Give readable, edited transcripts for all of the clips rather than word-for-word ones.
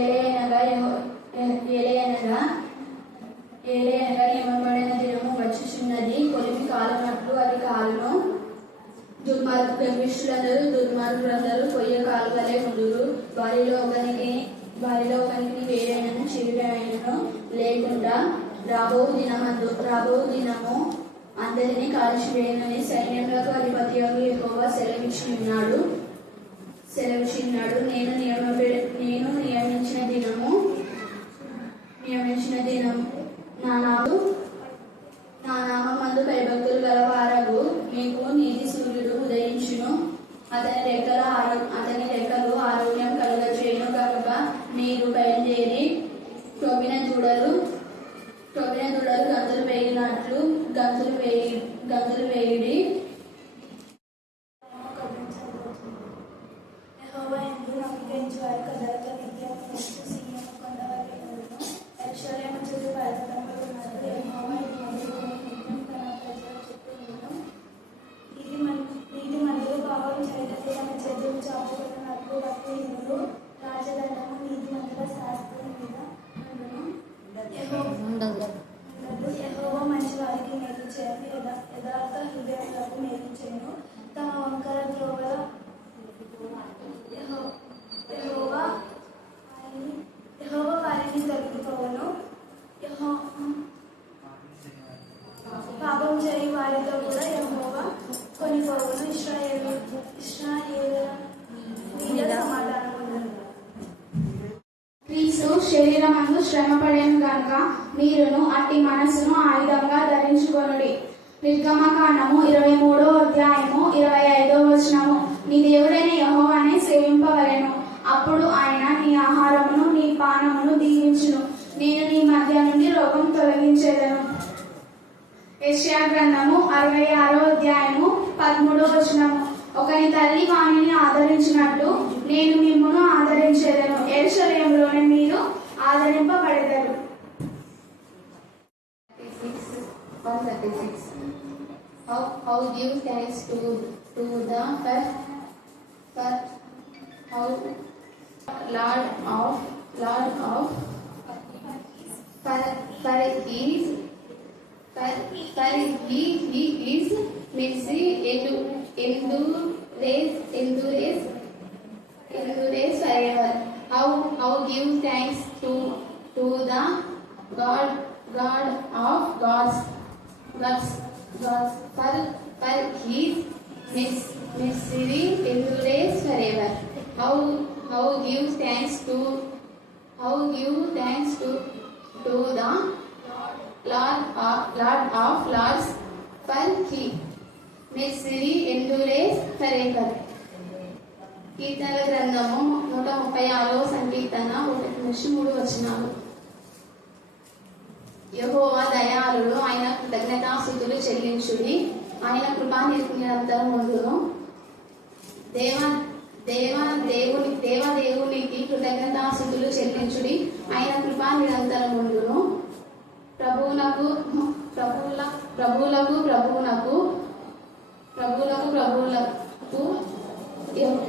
ఏలయనగా యమబడిన దినము వచ్చుచున్నది, కొలిమి కాలనట్లు అది కాలును. గర్విష్ఠులందరూ దుర్మార్గులందరూ పొయ్య కాలువలే ఉండురు. వారిలో ఒకరికి వేరైనను చిరుడైనను లేకుండా రాబో దినము అందరినీ కాల్చివేయనని సైన్యములకు అధిపతియగు యెహోవా సెలవిచ్చినాడు. నేను నియమించిన దినము నా నామమందు భయభక్తులు గలవారగు మీకు నీతి సూర్యుడు ఉదయించును. అతని రెక్కలు ఆరోగ్యం కలుగచేయును. కనుక మీరు బయలుదేరి త్రొవ్విన దూడలు గంతులు వేయినట్లు గంతులు వేయుడి. యెహోవా మంచి వారికి మేలు చేయని యథార్థ హృదయులకు మేలు చేయను. తమ వంకర త్రోవల యెహోవా వారిని తొలగిపోవను. పాపం చేయి వారితో కూడా యెహోవా కొనిపోవను. ఇశ్రాయేలు మీద సమాధానం ఉండదు. క్రీస్తు శరీరమందు శ్రమపడెను గనుక మీరును అట్టి మనస్సును ఆయుధంగా ధరించుకొనుడి. నిర్గమకాండము 23వ అధ్యాయము 25వ వచనము. నీ దేవుడైన యెహోవానే సేవింపవలెను, అప్పుడు ఆయన నీ ఆహారమును నీ పానమును దీవించును. నేను నీ మధ్య నుండి రోగం తొలగించేదను. యెషయా గ్రంథము 66వ అధ్యాయము 13వ వచనము. ఒకని తల్లి వానిని ఆదరించినట్టు నేను మిమ్మును ఆదరించేదను. యెరూషలేములోనే మీరు ఆదరింపబడెదరు. 136. How give thanks to the Lord of for he is mercy endures forever. How give thanks to the God of gods for his mercy endures forever. How give thanks to the Lord of lords for his mercy endures forever. కీర్తనల గ్రంథము 136వ సంకీర్తన 1-3 వచనాలు. యెహోవా దయాళుడు, ఆయన కృతజ్ఞతాస్తుతులు చెల్లించుడి. ఆయన కృపా నిరంతరం ఉండును. దేవదేవునికి కృతజ్ఞతాస్తుతులు చెల్లించుడి. ఆయన కృపా నిరంతరం ఉండును. ప్రభువులకు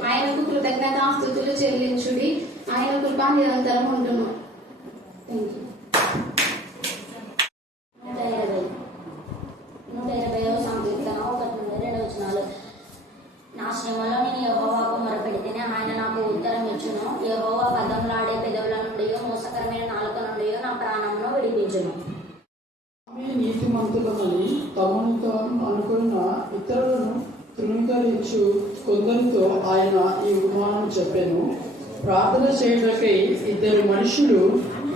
ఆయనకు కృతజ్ఞతాస్తుతులు చెల్లించుడి. ఆయన కృపా నిరంతరం ఉండును. Thank you. 180వ సంకీర్తన 1-2 వచనాలు. నా శ్రమలో నేను యెహోవాకు మొరపెడితేనే ఆయన నాకు ఉత్తరం ఇచ్చును. యెహోవా పదములాడే పెదవుల నుండి మోసకరమైన నాలుక నుండి నా ప్రాణమును విడిపించును. నీతిమంతులమని తమను తాము అనుకున్న ఇతరులను తృణీకరించు కొందరితో ఆయన ఈ ఉపమానం చెప్పెను. ప్రార్థన చేయుటకై 2 మనుషులు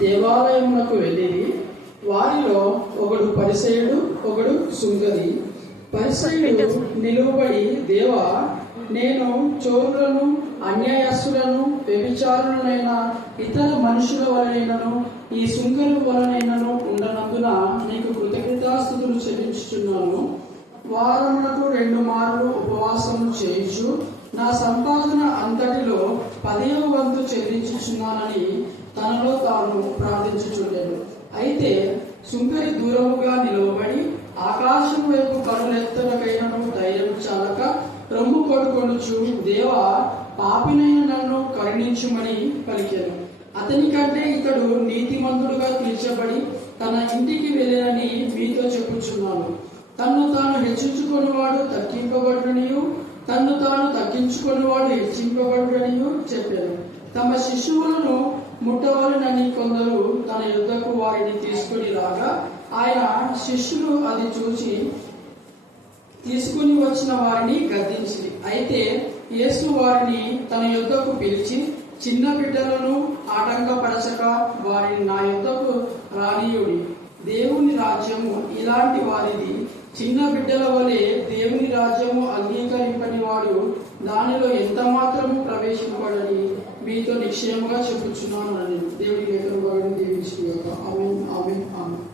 దేవాలయమునకు వెళ్ళి, వారిలో ఒకడు పరిసయ్యుడు, ఒకడు సుంకరి. పరిసయ్యుడు నిలువబడి, దేవా, నేను చోరులను, అన్యాయస్తులను, వ్యభిచారులైన ఇతర మనుషుల వలనైనను ఈ సుంకరు వలనైనను ఉండనందున నీకు కృతజ్ఞతాస్తుతులు చెల్లించుచున్నాను. వారములకు 2 మార్లు ఉపవాసము చేయించు నా సంపాదన అంతటిలో 10వ వంతు చెల్లించుచున్నానని తనలో తాను ప్రార్థించుచుండెను. అయితే సుంకరి దూరముగా నిలవబడి ఆకాశం వైపు కనులెత్తనకైనను ధైర్యం చాలక రొమ్ము కొట్టుకొనుచు, దేవా, పాపినైన నన్ను మరణించుమని పలికాను. అతని కంటే ఇతడు నీతిమంతుడుగా తీర్చబడి తన ఇంటికి వెళ్ళనని మీతో చెప్పుచున్నాను. తన్ను తాను హెచ్చించుకునేవాడు తగ్గింపబడుననియు, తన్ను తాను తగ్గించుకునేవాడు హెచ్చింపబడుననియు చెప్పాను. తమ శిశువులను ముట్టవలనని కొందరు తన యుద్ధకు వారిని తీసుకుని రాగా ఆయన శిష్యులు అది చూసి తీసుకుని వచ్చిన వారిని గద్దించి, అయితే యేసు వారిని తన యుద్ధకు పిలిచి, చిన్న బిడ్డలను ఆటంకపరచక వారిని నా యుద్ధకు రానియుడి. దేవుని రాజ్యము ఇలాంటి వారిది. చిన్న బిడ్డల వలె దేవుని రాజ్యము అంగీకరింపని వాడు దానిలో ఎంత మాత్రము ప్రవేశింపడని మీతో నిశ్చయముగా చెప్పుచున్నాను అని దేవుని లేఖను వాడిని దీవించుగాక. ఆమేన్, ఆమేన్, ఆమేన్.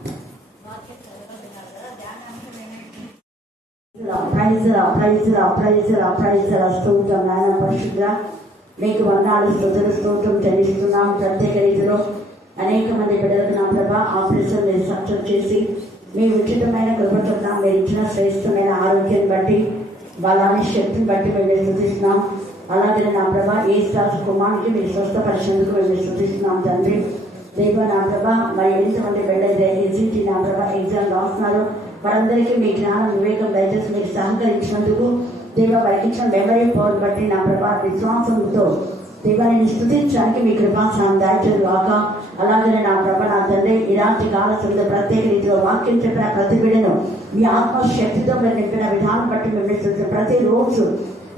స్తోత్రం నాయన పరిశుద్ధ, మీకు వందనాలు స్తోత్రం చెల్లిస్తున్నాం. ప్రత్యేక రీతిలో అనేక మంది బిడ్డలకు నా ప్రభ ఆపరేషన్ మీరు సక్సెస్ చేసి మీ ఉచితమైన కృపతో మీరు ఇచ్చిన శ్రేష్టమైన ఆరోగ్యాన్ని బట్టి బలాన్ని శక్తిని బట్టి మేము స్తుతిస్తున్నాం. అలాగే నా ప్రభ ఏ స్టార్స్ కుమార్కి మీరు స్వస్థపరిచేందుకు మేము స్తుతిస్తున్నాం తండ్రి. దేవ నా ప్రభ మరి ఎంతమంది బిడ్డ ఎస్జిటి నా ప్రభ ఎగ్జామ్ రాస్తున్నారు, వారందరికీ మీ జ్ఞానం వివేకం దయచేసి మీరు సహకరించినందుకు దేవ వారికి ఇచ్చిన మెమరీ పవర్ బట్టి నా ప్రభా విశ్వాసంతో దేవాన్ని స్తుతించడానికి మీ కృపాసనం దాచదు కాక. అలాగే నా ప్రభ నా తండ్రి ఇలాంటి కాల సమయంలో ప్రత్యేక రీతిలో వాక్యం చెప్పిన ప్రతి బిడ్డను మీ ఆత్మశక్తితో మీరు నింపిన విధానం బట్టి మేము ప్రతిరోజు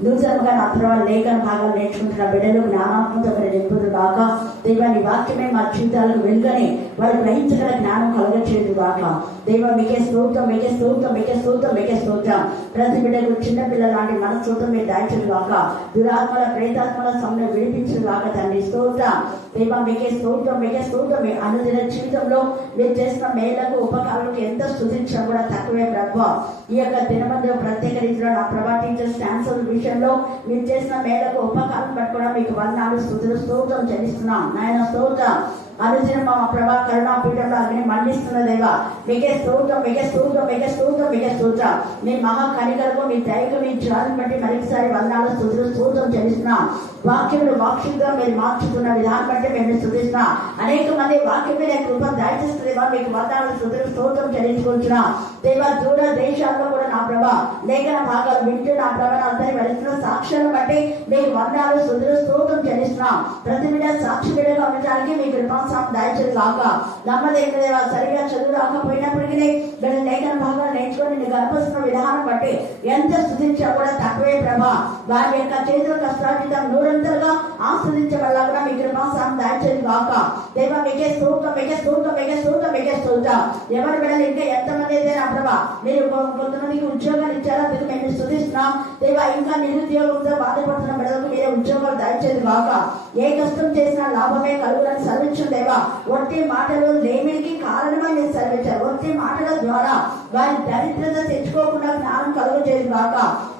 నూతనంగా నా ప్రభావ లేఖన భాగాలు నేర్చుకుంటున్న బిడ్డలు జ్ఞానాత్మతో మీరు నింపుదు కాక. దేవాన్ని వాక్యమే మా జీవితాలకు వెలుగని వారు గ్రహించగల జ్ఞానం కలగచేయదు కాక. దేవ మీకే స్తోత్రం, మీకే స్తోత్రం, మీకే స్తోత్రం, మీకే స్తోత్రం. ప్రతి బిడ్డకు చిన్నపిల్లల లాంటి మనస్తోత్రం మీరు దాచదు కాక. దురాత్మల ప్రేతాత్మల సమయం విడిపించదు కాక తండ్రి. స్తోత్రం దేవ మీకే స్తోత్రం, మీకే స్తోత్రం. మీ అనుదిన జీవితంలో మీరు చేసిన మేలకు ఉపకారాలకు ఎంత స్తుతించినా కూడా తక్కువే ప్రభావ. ఈ యొక్క దినమందు ప్రత్యేక రీతిలో నా ప్రభా టీచర్స్ క్యాన్సర్ విషయంలో మీరు చేసిన మేలకు ఉపకారం పట్టుకోవడం మీకు వందనాలు స్తోత్రం చెల్లిస్తున్నాం నాయన. స్తోత్రం అనుదినం మా ప్రభా కరుణా పీఠంలో అగ్ని మండిస్తున్న దేవా మీకే స్తోత్రం, మీకే స్తోత్రం, మీకే స్తోత్రం, మీకే స్తోత్రం. మీ మహా కనికలకు మీ దయకు మీ జాలను బట్టి మరొకసారి వందనాలు స్తోత్రం చెల్లిస్తున్నాం. వాక్యములు వాక్యంగా మీరు మార్చుకున్న విధానం బట్టి మేము స్తుతిస్తున్నాం. అనేక మంది వాక్యం మీద కృప దయచేస్తుందేవా మీకు వందనాలు స్తోత్రం చెల్లించుకుంటున్నాం దేవా. దూర దేశాల్లో కూడా నా ప్రభా లేఖన భాగాలు వింటూ నా ప్రభా అందరి వెళ్తున్న సాక్ష్యాలను బట్టి మీకు వందనాలు స్తోత్రం చెల్లిస్తున్నాం. ప్రతి బిడ్డ సాక్షి బిడ్డగా ఉండటానికి మీ కృపాసనం దయచేది కాక. నమ్మలేదు దేవా సరిగా చదువు రాకపోయినప్పటికీ వీళ్ళ లేఖన భాగాలు నేర్చుకొని నేను గర్భస్తున్న విధానం బట్టి ఎంత స్తుతించా కూడా తక్కువే ప్రభా. వారి యొక్క చేతుల కష్టార్జితం నూరంతలుగా ఆస్వాదించబడలా కూడా మీ కృపాసనం దయచేది కాక. దేవా మీకే స్తోత్రం, మీకే స్తోత్రం, మీకే స్తోత్రం, మీకే స్తోత్రం. ఎవరి బిడ్డలు ఇంకా ఎంతమంది అయితే నా ప్రభా మీరు కొంతమందికి ఉద్యోగాలు ఇచ్చారో అందుకు మేము స్తుతిస్తున్నాం దేవా. ఇంకా నిరుద్యోగంతో బాధపడుతున్న బిడ్డలకు మీరే ఉద్యోగాలు దయచేది కాక. ఏ కష్టం చేసినా లాభమే కలుగులని సర్వించు దేవా. ఒట్టి మాటలు లేమికి కారణమై మీరు సర్వించారు. ఒట్టి మాటల ద్వారా వారి దరిద్రత తెచ్చుకోకుండా జ్ఞానం కలుగు చేయదు కాక.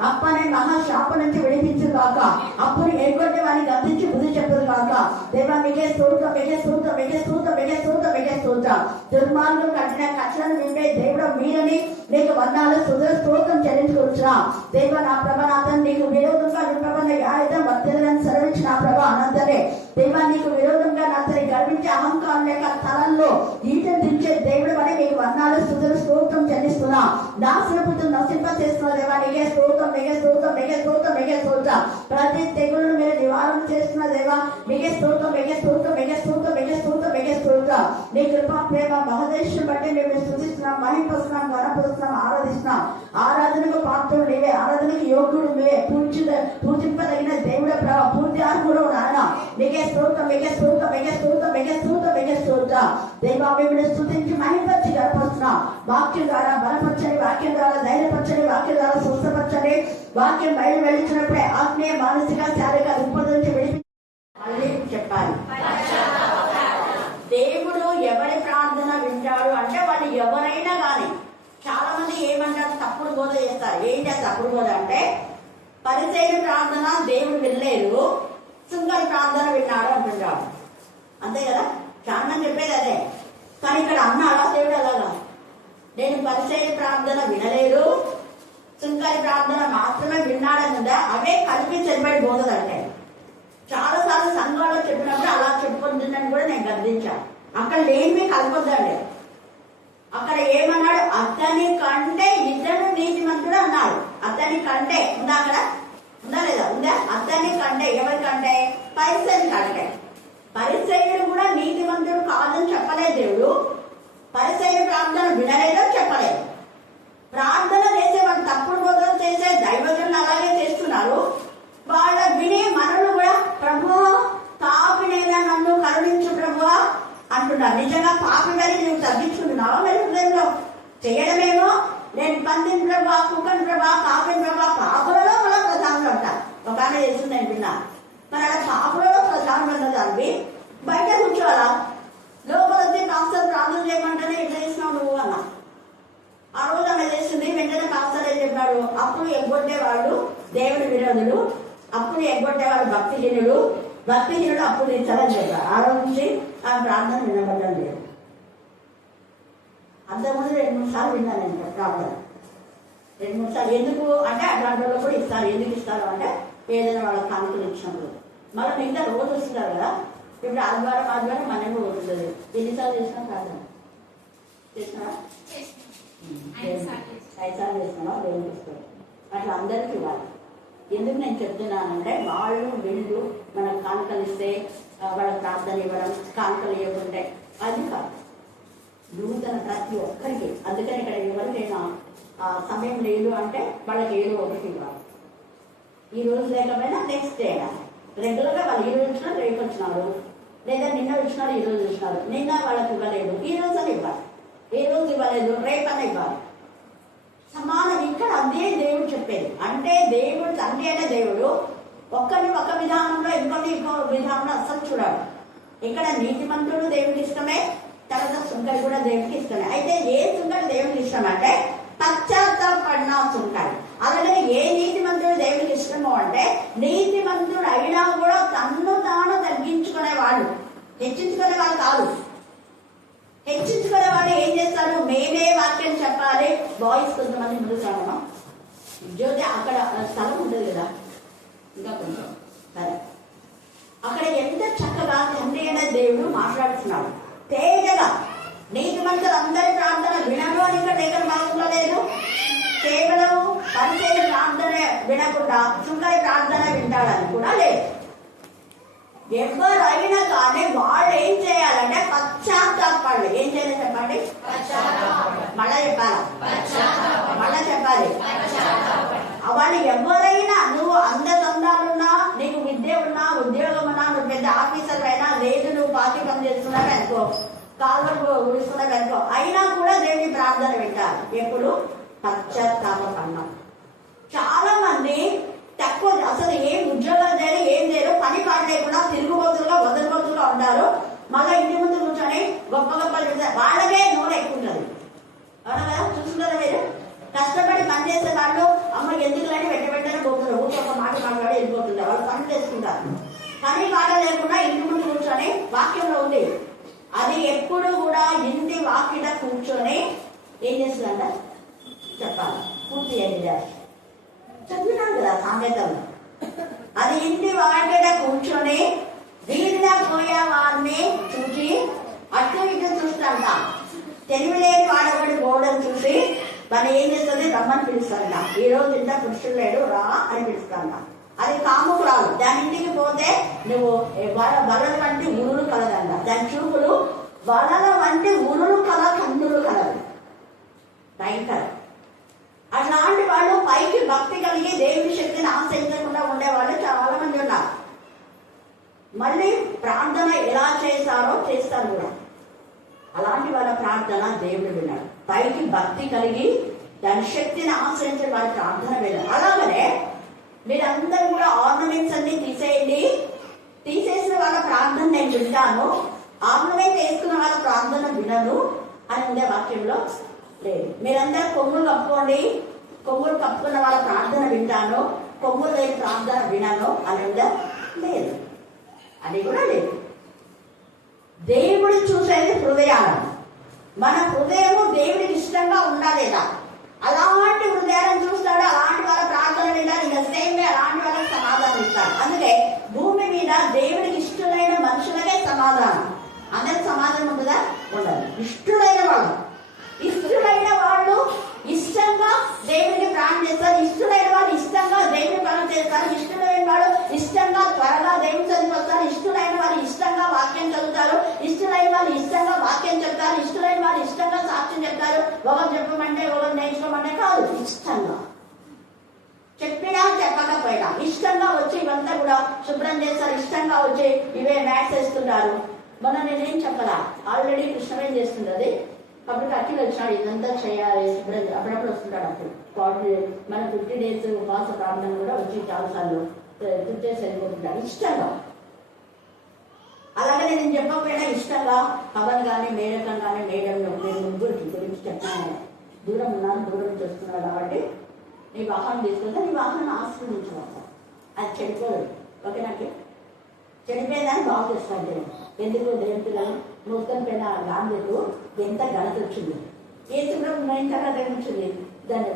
అప్పనే మహాశాప నుంచి విడిపించు కాక. అప్పుడు ఎటువంటి వారిని గద్దించి బుద్ధి చెప్పదు కాక. దేవా మీకే స్తోత్రం, మీకే స్తోత్రం, మీకే స్తోత్రం, మీకే స్తోత్రం, మీకే స్తోత్రం. దుర్మార్గం కట్టిన కక్షలను నింపే దేవుడు మీరని నీకు వందనాలు స్తోత్రం చెల్లించుకుంటున్నా దేవా. నా ప్రభానాథన్ నీకు విరోధంగా నింపబడిన ఆయుధం వర్తలని సర్వించిన ప్రభా అనంతరే దేవా. నీకు విరోధంగా నాతని గర్వించే అహంకారం లేక తలంలో ఈటను దించే దేవుడు అని మీకు వందనాలు స్తోత్రం చెల్లిస్తున్నా. నాశనపుత్రులు నశింప చేస్తున్న దేవా నీకే స్తోత్రం, మీకే స్తోత్రం, మీకే స్తోత్రం, మీకే స్తోత్రం. ప్రతి తెగులను మీరు నివారణ చేస్తున్న దేవా మీకే స్తోత్రం, మీకే స్తోత్రం, మీకే స్తోత్రం, మీకే స్తోత్రం, మీకే స్తోత్రం. మీ కృపా ప్రేమ మహదేశం బట్టి మేము స్తుతిస్తున్నాం, మహింపస్తున్నాం, గణపరుస్తున్నాం, ఆరాధిస్తున్నాం. ఆరాధనకు పాత్రుడు నీవే, ఆరాధనకు యోగ్యుడు నువ్వే, పూజింపదగిన దేవుడు ప్రభావ పూర్తి ఆత్ముడు నాయన. మీకే స్తోత్రం, మీకే స్తోత్రం, మీకే స్తోత్రం, మీకే స్తోత్రం, మీకే స్తోత్రం. దేవా మేము స్తుతించి మహింపరిచి గణపరుస్తున్నాం. వాక్యం ద్వారా బలపరచని, వాక్యం ద్వారా ధైర్యపరచని, వాక్యం ద్వారా స్వస్థపరచని, వాక్యం బయలు వెళ్ళించినప్పుడే ఆత్మీయ మానసిక శారీరక దృక్పథం నుంచి మళ్ళీ చెప్పాలి. దేవుడు ఎవరి ప్రార్థన వింటాడు అంటే వాళ్ళు ఎవరైనా కానీ. చాలా మంది ఏమంటారు, తప్పుడు బోధ చేస్తారు. ఏం చేస్తారు తప్పుడు బోధ అంటే పరిచయ ప్రార్థన దేవుడు వినలేదు, సుంకరి ప్రార్థన విన్నాడు అంటుంటాడు. అంతే కదా, చాలా మంది చెప్పేది అదే. కానీ ఇక్కడ అన్నాడా దేవుడు అలాగా? నేను పరిచయ ప్రార్థన వినలేదు, సుంకరి ప్రార్థన మాత్రమే విన్నాడనుందా? అవే కలిపి సరిపడి బోధలు అంటే చాలాసార్లు సంఘాల్లో చెప్పినప్పుడు అలా చెప్పొద్దని కూడా నేను గర్దించాను. అక్కడ లేనివి కలపొద్దండి. అక్కడ ఏమన్నాడు? అతని కంటే ఇతను నీతిమంతుడు అన్నాడు. అతని కంటే ఉందా అక్కడ? ఉందా లేదా? ఉందా? అతని కంటే ఎవరికంటే? పరిసయ్యుని కంటే. పరిసయ్యుడు కూడా నీతిమంతుడు కాదని చెప్పలేదు దేవుడు. పరిసయ్యుడు ప్రార్థన వినలేదో చెప్పలేదు. ప్రార్థన చేసే వాళ్ళు తప్పుడు బోధన చేసే దైవజనులు అలాగే చేస్తున్నారు. వాళ్ళ విని మనలు కూడా ప్రభువా పాపినైనా నన్ను కరుణించు ప్రభువా అంటున్నారు. నిజంగా పాపి మరి నువ్వు తగ్గించుకుంటున్నావా? మరి హృదయంలో చేయడమేమో నేను పందిని ప్రభా, కుక్కని ప్రభా, పాపిని ప్రభా, పాపులలో మన ప్రధానులు అంటారు. ఒక ఆమె చేస్తుంది నేను విన్నా. మరి అలా పాపులలో ప్రధానులు అన్నదాన్ని బయట కూర్చోవాలా? లోపల వచ్చి కాస్త ప్రార్థన చేయమంటేనే ఇట్లా చేసినావు నువ్వు అన్నా. ఆ రోజు ఆమె చేస్తుంది. వెంటనే కాస్త ఏం చెప్పాడు? అప్పుడు ఎగ్గొట్టేవాళ్ళు దేవుని విరోధులు, అప్పుడు ఎగ్గొట్టేవాడు భక్తిహీనుడు, భక్తిహీనుడు అప్పుడు ఇచ్చారని చెప్పారు. ఆ రోజు నుంచి ఆ ప్రార్థన వినబడ్డం లేదు. అంతకుముందు 2-3 సార్లు విన్నాను నేను ప్రార్థన. 2-3 సార్లు. ఎందుకు అంటే అట్లాంటి వాళ్ళు కూడా ఇస్తారు. ఎందుకు ఇస్తారు అంటే ఏదైనా వాళ్ళకి కానుకలు ఇచ్చినప్పుడు. మళ్ళీ మిగతా రోజు వస్తున్నారు కదా. ఇప్పుడు ఆదివారం మనమే పోతుంది. ఎన్నిసార్లు చేసినా ప్రార్థన చేసినారా? 5 సార్లు చేసినావా? దేవునికి ఇస్తారు. అట్లా అందరికీ ఇవ్వాలి. ఎందుకు నేను చెప్తున్నానంటే వాళ్ళు వీళ్ళు మనకు కానుకలు ఇస్తే వాళ్ళ ప్రార్థన ఇవ్వడం, కానుకలు ఇవ్వకుంటే అది కాదు. నూతన ప్రతి ఒక్కరికి. అందుకని ఇక్కడ ఎవరికైనా సమయం లేదు అంటే వాళ్ళకి ఏదో ఒకటి ఇవ్వాలి. ఈ రోజు లేకపోయినా నెక్స్ట్ డే రెగ్యులర్గా వాళ్ళు ఈ రోజు వచ్చినా రేపు వచ్చినారు, లేదా నిన్న వచ్చినారు ఈ రోజు వచ్చినారు. నిన్న వాళ్ళకి ఇవ్వలేదు, ఈ రోజు అని ఇవ్వాలి. ఏ రోజు ఇవ్వలేదు రేపని ఇవ్వాలి. సమానం. ఇక్కడ అదే దేవుడు చెప్పేది. అంటే దేవుడు తండ్రి అనే దేవుడు ఒక్కరిని ఒక విధానంలో ఇంకొన్ని ఇంకో విధానంలో అస్సలు చూడాలి. ఇక్కడ నీతిమంతుడు దేవుడికి ఇష్టమే, తర్వాత సుంకరి కూడా దేవుడికి ఇష్టమే. అయితే ఏ సుంకరి దేవుడికి ఇష్టం అంటే పశ్చాత్తాపడిన సుంకరి. అలాగే ఏ నీతిమంతుడు దేవుడికి ఇష్టమో అంటే నీతిమంతుడు అయినా కూడా తన్ను తాను తగ్గించుకునేవాడు, హెచ్చించుకునేవాడు కాదు. హెచ్చించుకునే వాళ్ళు ఏం చేస్తారు? మేమే వాక్యం చెప్పాలి. బాయ్స్ కొంతమంది ముందుకు జ్యోతి అక్కడ స్థలం ఉంటుంది కదా, ఇంకా కొంచెం సరే. అక్కడ ఎంత చక్కగా తండ్రి అనే దేవుడు మాట్లాడుతున్నాడు తేజగా. నీతిమంతులు అందరి ప్రార్థన వినను అని ఇక్కడ దగ్గర భాగంలో లేదు. కేవలం పరిచయ ప్రార్థన వినకుండా సుంకరి ప్రార్థన వింటాడని కూడా లేదు. ఎవరైనా కానీ వాళ్ళు ఏం చేయాలంటే పశ్చాత్తాపడాలి. ఏం చేయాలి చెప్పండి? మళ్ళా చెప్పాలి, మళ్ళా చెప్పాలి. వాళ్ళు ఎవరైనా, నువ్వు అందరున్నా, నీకు విద్య ఉన్నా, ఉద్యోగం ఉన్నా, నువ్వు పెద్ద ఆఫీసర్ అయినా, లేదు నువ్వు పార్టీ పని చేస్తున్నావు అనుకో, కాలువలు ఉడుస్తున్నావు అనుకో, అయినా కూడా దేవుని ప్రార్థన పెట్టాలి. ఎప్పుడు? పశ్చాత్తాపడినా. చాలా మంది తక్కువ అసలు ఏం ఉద్యోగాలు చేయరు, ఏం చేయరు, పని పాటు లేకుండా తిరుగుబోతులుగా వదలబోతులుగా ఉంటారు. మళ్ళీ ఇంటి ముందు కూర్చొని గొప్ప గొప్పలు చేస్తారు. వాళ్ళకే నూనె ఎక్కువ ఉంటుంది. అవునా కదా? చూస్తున్నారా మీరు? కష్టపడి పని చేసే వాళ్ళు అమ్మ ఎందుకు లేని వెంటనే పోతున్నారు. ఊరికి ఒక మాట మాట్లాడి వెళ్ళిపోతుంటారు. వాళ్ళు పని చేసుకుంటారు. పని పాట లేకుండా ఇంటి ముందు కూర్చొని వాక్యంలో ఉంది. అది ఎప్పుడు కూడా ఇంటి వాకిట కూర్చొని ఏం చేస్తుందంట చెప్పాలి. పూర్తి అయింది చదివినాను కదా సామెతలు. అది ఇంటి వాకిట కూర్చొని వీధిన పోయే వారిని చూసి అటు ఇటు చూస్తాంట. తెలివిలేని వాడబడి పోవడం చూసి మనం ఏం చేస్తుంది? రమ్మని పిలుస్తాంట. ఈ రోజు ఇంత పురుషుడు లేడు రా అని పిలుస్తాంట. అది కాముకురాలు. దాని ఇంటికి పోతే నువ్వు వలల వంటి ఉరులు కలదంట. దాని చూపులు వలల వంటి ఉరులు కల కన్నులు కలదు. భయంకరం. అట్లాంటి వాళ్ళు పైకి భక్తి కలిగి దేవుని శక్తిని ఆశ్రయించకుండా ఉండేవాళ్ళు చాలా మంది ఉన్నారు. మళ్ళీ ప్రార్థన ఎలా చేస్తారో చేస్తారు కూడా. అలాంటి వాళ్ళ ప్రార్థన దేవుడు విన్నాడు. పైకి భక్తి కలిగి దాని శక్తిని ఆశ్రయించే వాళ్ళ ప్రార్థన విన్నాడు. అలాగనే మీరందరూ కూడా ఆర్నమెంట్స్ అన్ని తీసేయండి. తీసేసిన వాళ్ళ ప్రార్థన నేను వింటాను, ఆర్నమెంట్ వేసుకున్న వాళ్ళ ప్రార్థన వినను అని ఉండే వాక్యంలో లేదు. మీరందరూ కొమ్ములు కప్పుకోండి, కొమ్ములు కప్పుకున్న వాళ్ళ ప్రార్థన వింటాను, కొమ్ములు లేని ప్రార్థన వినను అని ఉందా? లేదు. అది కూడా లేదు. దేవుడు చూసేది హృదయాలను. మన హృదయము దేవుడికి ఇష్టంగా ఉందా లేదా? అలాంటి హృదయాలను చూస్తాడు. అలాంటి వాళ్ళ ప్రార్థన వింటాడు. ఇంకా సేమ్ అలాంటి వాళ్ళకి సమాధానం ఇస్తాడు. అందుకే భూమి మీద దేవునికి ఇష్టమైన మనుషులకే సమాధానం. అందరికి సమాధానం ఉంటుందా? ఉండదు. ఇష్టమైన వాళ్ళు ఇష్టంగా దేవునికి ప్రార్థన చేస్తారు. ఇష్టమైన వాళ్ళు ఇష్టంగా దేవుని పనులు చేస్తారు. ఇష్టమైన వాళ్ళు ఇష్టంగా త్వరగా దేవుని చదివి వస్తారు. ఇష్టమైన వాళ్ళు ఇష్టంగా వాక్యం చదువుతారు. ఇష్టమైన వాళ్ళు ఇష్టంగా వాక్యం చెప్తారు. ఇష్టమైన వాళ్ళు ఇష్టంగా సాక్ష్యం చెప్తారు. ఒకరు చెప్పమంటే ఒకరు నేర్చుకోమంటే కాదు, ఇష్టంగా చెప్పినా చెప్పకపోయినా ఇష్టంగా వచ్చి ఇవంతా కూడా శుభ్రం చేస్తారు. ఇష్టంగా వచ్చి ఇవే మ్యాట్స్ వేస్తుంటారు. మొన్న నేనేం చెప్పలా, ఆల్రెడీ కృష్ణమేం చేస్తుంది అది. అప్పుడు అఖిల్ వచ్చినాడు, ఇదంతా చేయాలి శుభ్రం. అప్పుడప్పుడు వస్తుంటాడు. అప్పుడు మన 50 days ఉపవాస ప్రార్థన కూడా వచ్చి చాలాసార్లు చేసి వెళ్ళిపోతుంటాడు ఇష్టంగా. అలాగే నేను చెప్పకపోయినా ఇష్టంగా పవన్ కానీ మేడకం కానీ మేడం నేను ముగ్గురికి గురించి చెప్పాను. దూరం ఉన్నాను, దూరం నుంచి వస్తున్నాడు కాబట్టి నీ వాహనం తీసుకుంటే నీ వాహనం ఆశ్రయించవచ్చు. అది చెడిపోదు. ఓకే, నాకు చెడిపోయేదాన్ని బాగు చేస్తాను. ఎందుకు దేవుడు మొత్తం పైన గాంధీకు ఎంత ఘనత వచ్చింది. ఏ శుభ్రం అయిన తర్వాత ఏమొచ్చింది? దాన్ని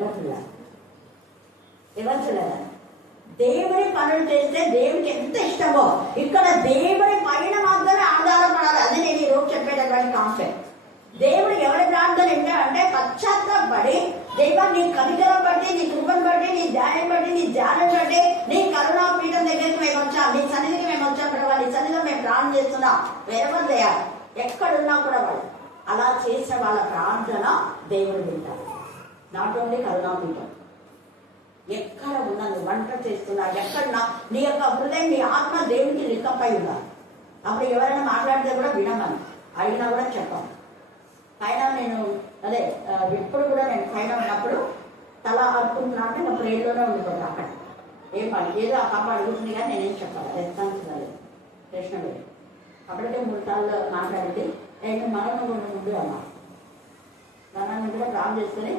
ఎవరు చూడాలి? దేవుని పనులు చేస్తే దేవునికి ఎంత ఇష్టమో ఇక్కడ దేవుని పైన మాత్రమే ఆధారపడాలి. అది నేను ఈరోజు చెప్పేటటువంటి కాన్సెప్ట్. దేవుడు ఎవరి ప్రార్థన అంటే పశ్చాత్తాపడి, దేవా నీ కనికరం బట్టి, నీ కృపను బట్టి, నీ ధ్యానం బట్టి, నీ ధ్యానం బట్టి, నీ కరుణాపీఠం దగ్గరికి మేము వచ్చాం, నీ సన్నిధికి మేము వచ్చాం ప్రభావ, నీ సన్నిధిలో మేము ప్రార్థన చేస్తున్నాం. వేరెవరు చేయాలి? ఎక్కడున్నా కూడా వాళ్ళు అలా చేసిన వాళ్ళ ప్రార్థన దేవుడు వింటారు. నాట్ ఓన్లీ కరుణాపీఠం, ఎక్కడ ఉన్నా నువ్వు వంట చేస్తున్నా, ఎక్కడున్నా నీ యొక్క హృదయం, నీ ఆత్మ దేవునికి లిక్కపై ఉండాలి. అప్పుడు ఎవరైనా మాట్లాడితే కూడా వినమని, అయినా కూడా చెప్పాను. పైన నేను అదే ఎప్పుడు కూడా నేను పైన ఉన్నప్పుడు తల ఆడుకుంటున్నా అంటే నా ప్రేయర్లోనే ఉండిపోతాను. అక్కడ ఏం పని ఏదో ఆ పాప అడుగుతుంది కానీ నేనేం చెప్పాలి, రెస్పాన్స్ కాలేదు. ప్రశ్న లేదు. అప్పటికే 3 సార్లు మాట్లాడితే నేను మరణం ముందు అన్నా, మరణాన్ని కూడా ప్రాణం చేసుకుని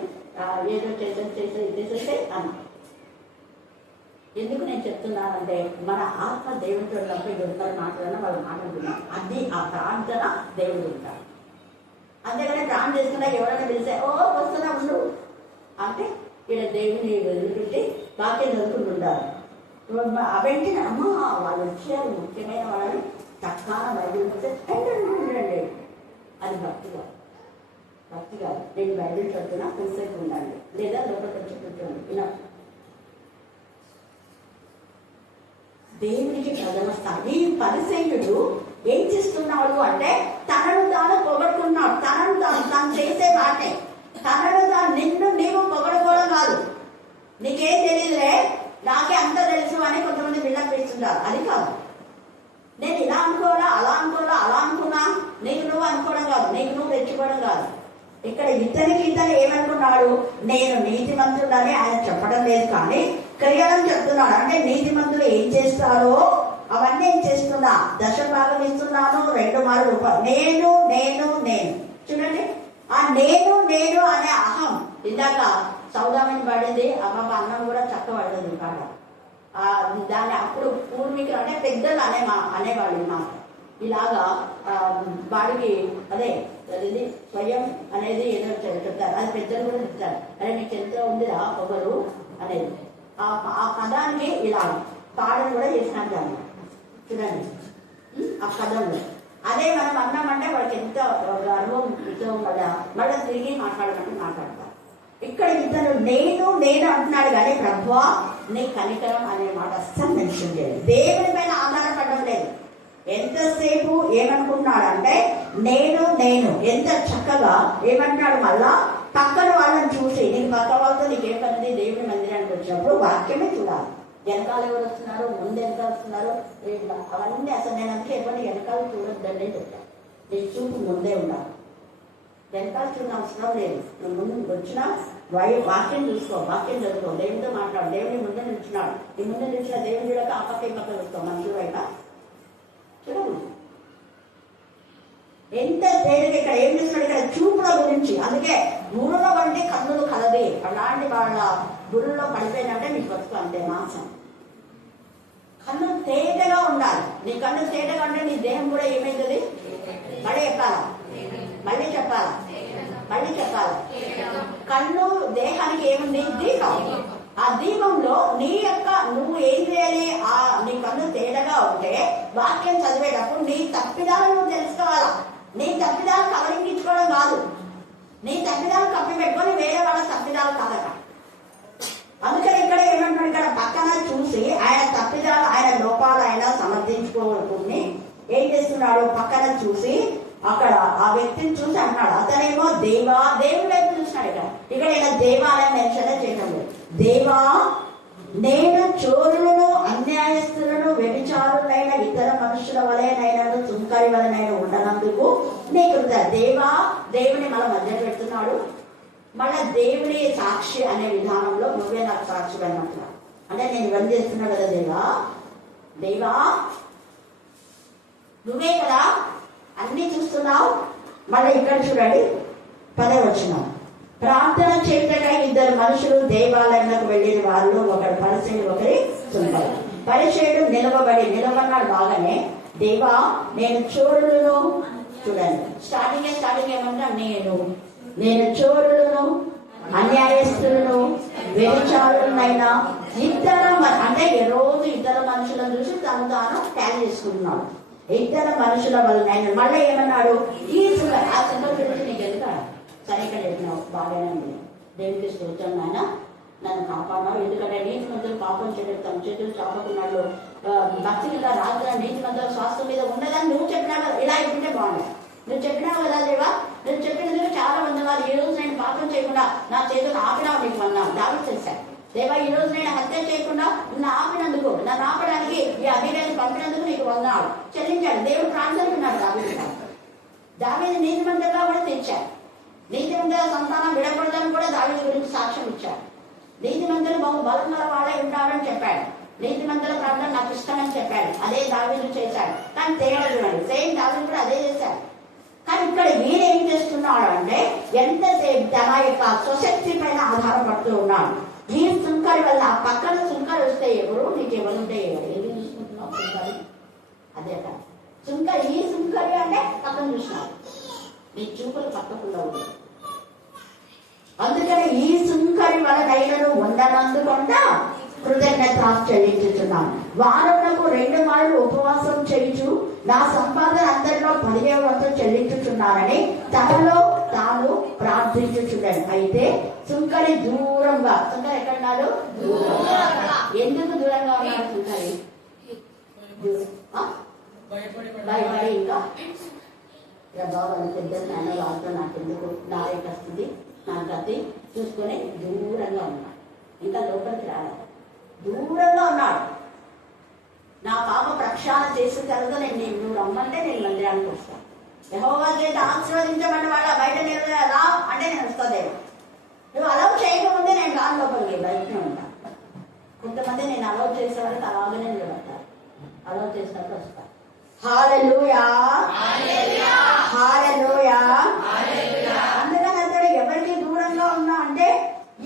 ఏదో చేసేస్తే అన్నా. ఎందుకు నేను చెప్తున్నానంటే మన ఆత్మ దేవుడితో ఉన్నప్పుడు మాట్లాడినా వాళ్ళు మాట్లాడుతున్నారు. అది ఆ ప్రార్థన దేవుడు ఉంటారు. అంతేగానే ప్రాణం చేసుకున్నా ఎవరైనా పిలిస్తే ఓ వస్తున్నా ఉండు అంటే ఇక్కడ దేవుని వదిలిపెట్టి వాక్యం చదువుకుంటుంటారు. వెంటనే అమ్మ వాళ్ళు వచ్చారు, ముఖ్యమైన వాళ్ళని తక్కువ బైబిల్ ఉండండి. అది భక్తిగా నేను బైబిల్ చదువుతున్నా కొంతసేపు ఉండండి, లేదా లోపలికి వచ్చి కూర్చోండి. ఇలా దేవునికి ప్రథమ స్థాయి. ఈ పరిసయ్యుడు ఏం చేస్తున్నాడు అంటే తనను తాను పొగడుకున్నాడు. తనను తాను చేసే వాటే తనను తాను నిన్ను నీవు పొగడుకోవడం కాదు. నీకేం తెలియదులే, నాకే అంత తెలుసు అని కొంతమంది బిల్డప్ చేస్తుంటారు. అది కాదు. నేను ఇలా అనుకోవాలా, అలా అనుకున్నా నీకు నువ్వు అనుకోవడం కాదు, నీకు నువ్వు తెచ్చుకోవడం కాదు. ఇక్కడ ఇతను ఏమనుకున్నాడు? నేను నీతిమంతుడని ఆయన చెప్పడం లేదు, కానీ క్రియలను చెప్తున్నాడు. అంటే నీతిమంతులు ఏం చేస్తారో అవన్నీ ఏం చేస్తున్నా, 10 భాగం ఇస్తున్నాను, 2 మార్లు నేను చూడండి. ఆ నేను అనే అహం ఇందాక సౌదామని పడింది. అమ్మ అన్నం కూడా చక్కబడదు కాడ దాన్ని అప్పుడు పూర్వీకులు అంటే పెద్దలు అనేవాళ్ళు మాట. ఇలాగా వాడికి అదే అది స్వయం అనేది ఏదో చెప్తారు. అది పెద్దలు కూడా చెప్తారు. అరే నీకు ఎంత ఉందిరా పొగరు అనేది. ఆ పదానికి ఇలా పాడలు కూడా చేసినాం దాన్ని చూడండి. ఆ పదంలో అదే మనం అన్నామంటే వాడికి ఎంత గర్వం ఇష్టం కదా, మళ్ళీ తిరిగి మాట్లాడతారు. ఇక్కడ ఇతను నేను అంటున్నాడు కానీ ప్రభువా నీ కనికరం అనే మాట అస్సలు మెన్షన్ చేయలేదు. దేవుని పైన ఆధారపడడం లేదు. ఎంతసేపు ఏమనుకుంటున్నాడంటే నేను ఎంత చక్కగా ఏమంటున్నాడు. మళ్ళా పక్కన వాళ్ళని చూసి నీకు పక్క వాళ్ళతో నీకే పని, దేవుని మందిరానికి వచ్చినప్పుడు వాక్యమే చూడాలి. వెనకాల ఎవరు వస్తున్నారు, ముందు ఎంత వస్తున్నారు, అవన్నీ అసలు నేను అంటే ఎప్పుడు వెనకాల చూడొద్దండి చెప్తాను. నీ చూపు ముందే ఉండాలి, వెనకాల చూడ అవసరం లేదు. నువ్వు ముందు వచ్చినా వాక్యం చూసుకో, వాక్యం చదువుకో, దేవుడితో మాట్లాడు. దేవుని ముందే నిల్చున్నాడు. నీ ముందే నిలిచిన దేవుని చూడక ఆ పక్క ఈ పక్క చూస్తావు. మనుషులు వైపు చూడవు. ఎంత తేలిక ఇక్కడ ఏం చేస్తున్నాడు, ఇక్కడ చూపుల గురించి. అందుకే గురుల వంటి కన్నులు కలది. అలాంటి వాళ్ళ గురుల్లో పడిపోయినంటే నీకు బతుకు అంతే నాశం. కన్ను తేటగా ఉండాలి. నీ కన్ను తేటగా ఉంటే నీ దేహం కూడా ఏమైతుంది? మళ్ళీ చెప్పాలా? కన్ను దేహానికి ఏముంది? దీపం. ఆ దీపంలో నువ్వు ఏం చేయాలి? నీ కన్ను కన్ను తేడాగా ఉంటే వాక్యం చదివేటప్పుడు నీ తప్పిదాలు నువ్వు తెలుసుకోవాలా. నీ తప్పిదాలు కవరించుకోవడం కాదు, నీ తప్పిదాలు కప్పి పెట్టుకొని వేరే వాళ్ళ తప్పిదాలు కాదట. అందుకని ఇక్కడ ఏమంటున్నాడు, ఇక్కడ పక్కన చూసి ఆయన తప్పిదాలు ఆయన లోపాలు ఆయన సమర్థించుకోవాలని ఏం చేస్తున్నాడు, పక్కన చూసి అక్కడ ఆ వ్యక్తిని చూసి అంటున్నాడు. అతనేమో దేవుడి వైపు చూసినాడు. ఇక్కడ ఈయన దేవా అనే మెన్షన్ చేయడం లేదు. దేవా, నేను చోరులను, అన్యాయస్తులను, వ్యభిచారులైన ఇతర మనుషుల వలెనైనా సుంకరి వలనైనా ఉండనందుకు నీకు దేవా. దేవుని మన మధ్య పెడుతున్నాడు. మళ్ళా దేవుని సాక్షి అనే విధానంలో నువ్వే నాకు సాక్షి అన్నట్టున్నాడు. అంటే నేను ఇవన్నీ చేస్తున్నా కదా దేవా నువ్వే కదా అన్ని చూస్తున్నావు. మళ్ళీ ఇక్కడ చూడండి 10వ వచనం, ప్రార్థన చేతగా ఇద్దరు మనుషులు దేవాలయంలోకి వెళ్ళిన వాళ్ళు, ఒకడు పరిచయం ఒకరి సుంకరి. పరిచయుడు నిలబడినాడు బాగానే. దేవా, నేను చోరులను, చూడండి స్టార్టింగ్ ఏమంటా, నేను చోరులను, అన్యాయస్తులను, వ్యభిచారులనైనా అంటే రోజు ఇతర మనుషులను చూసి తాను ట్యాగ్ చేసుకుంటున్నాడు. ఇతర మనుషుల వల్ల మళ్ళీ ఏమన్నాడు, ఈ ఆ సింగల్ గురించి నీకు ఎందుకు సరే ఇక్కడ వెళ్ళినావు బాగానే ఉంది. దేవుడికి స్తోత్రం నాయన, నన్ను కాపాడినావు. ఎందుకంటే నీతి మందులు పాపం చేయడం తమ చేతులు చాపకున్నాడు. భక్తి మీద రాత్రి నీతి మందుల స్వాస్థ్యం మీద ఉండదని నువ్వు చెప్పినావు కదా. ఇలా ఇప్పుంటే బాగుండదు. నువ్వు చెప్పినావు కదా దేవా, నువ్వు చెప్పినందుకు చాలా వందనాలు. ఈ రోజు నేను పాపం చేయకుండా నా చేతులు ఆపినావు, నీకు వందనాలు. దావి చేశాను. దేవా, ఈ రోజు నేను హత్య చేయకుండా నన్ను ఆపినందుకు, నన్ను ఆపడానికి ఈ అభివృద్ధి పంపినందుకు నీకు వందనాలు చెల్లించాడు. దేవుడు ప్రార్థనకున్నాడు దావీదు నీతిమంతులుగా కూడా తెచ్చాడు. నీతిమంతుల సంతానం విడకూడదని కూడా దావీదు గురించి సాక్ష్యం ఇచ్చాడు. నీతిమంతులు బహు బలం గల వాడే ఉంటాడని చెప్పాడు. నీతిమంతుల ప్రార్థన నాకు ఇష్టమని చెప్పాడు. అదే దావీదు చేశాడు. కానీ తేడా చూడండి, సేమ్ దావీదు కూడా అదే చేశాడు. కానీ ఇక్కడ ఈయన ఏం చేస్తున్నాడు అంటే, ఎంతసేపు తన యొక్క స్వశక్తి పైన ఆధారపడుతూ ఉన్నాడు. ఈ సుంకరి వల్ల పక్కన సుంకరి వస్తే ఎవరు, నీకు ఎవరుంటే ఎవరు, ఏమి చూసుకుంటున్నావు సుంకరి అదే కదా సుంకరి. ఈ సుంకరి అంటే పక్కన చూసినాడు, నీ చూపులు పక్కకుండా ఉంది. అందుకని ఈ సుంకరి వల్ల దైవను ఉండనందుకుండా కృతజ్ఞత చెల్లించుతున్నాను. వారమునకు 2 మార్లు ఉపవాసం చేయించు నా సంపాదన అందరిలో 10వ వంతు చెల్లించుతున్నానని తనలో తాను ప్రార్థించుచున్నాడు. అయితే సుంకరి దూరంగా, సుంకరి ఎక్కడున్నాడు, ఎందుకు దూరంగా ఉన్నాడు సుంకరి? భయపడి ఇంకా బాబాని పెద్ద నాన్న వాళ్ళతో నాకెందుకు నాయక వస్తుంది, నా గతి చూసుకొని దూరంగా ఉన్నాడు. ఇంకా లోపలికి రాలేదు, దూరంగా ఉన్నాడు. నా పాప ప్రక్షాళన చేసిన తర్వాత నువ్వు రమ్మంటే నేను మందిరానికి వస్తాను. యెహోవా చేత ఆశీర్వదించమని వాళ్ళ బయట రా అంటే నేను వస్తాదేమో. నువ్వు అలౌ చేయకముందే నేను రాను లోపలికి, బయటనే ఉంటాను. కొంతమంది నేను అలౌ చేసే వాళ్ళకి అలాగనే నిలబడతారు, అలౌ చేసినప్పుడు వస్తాను. హల్లెలూయా, హల్లెలూయా. అందుకని అతడు ఎవరికి దూరంగా ఉన్నా అంటే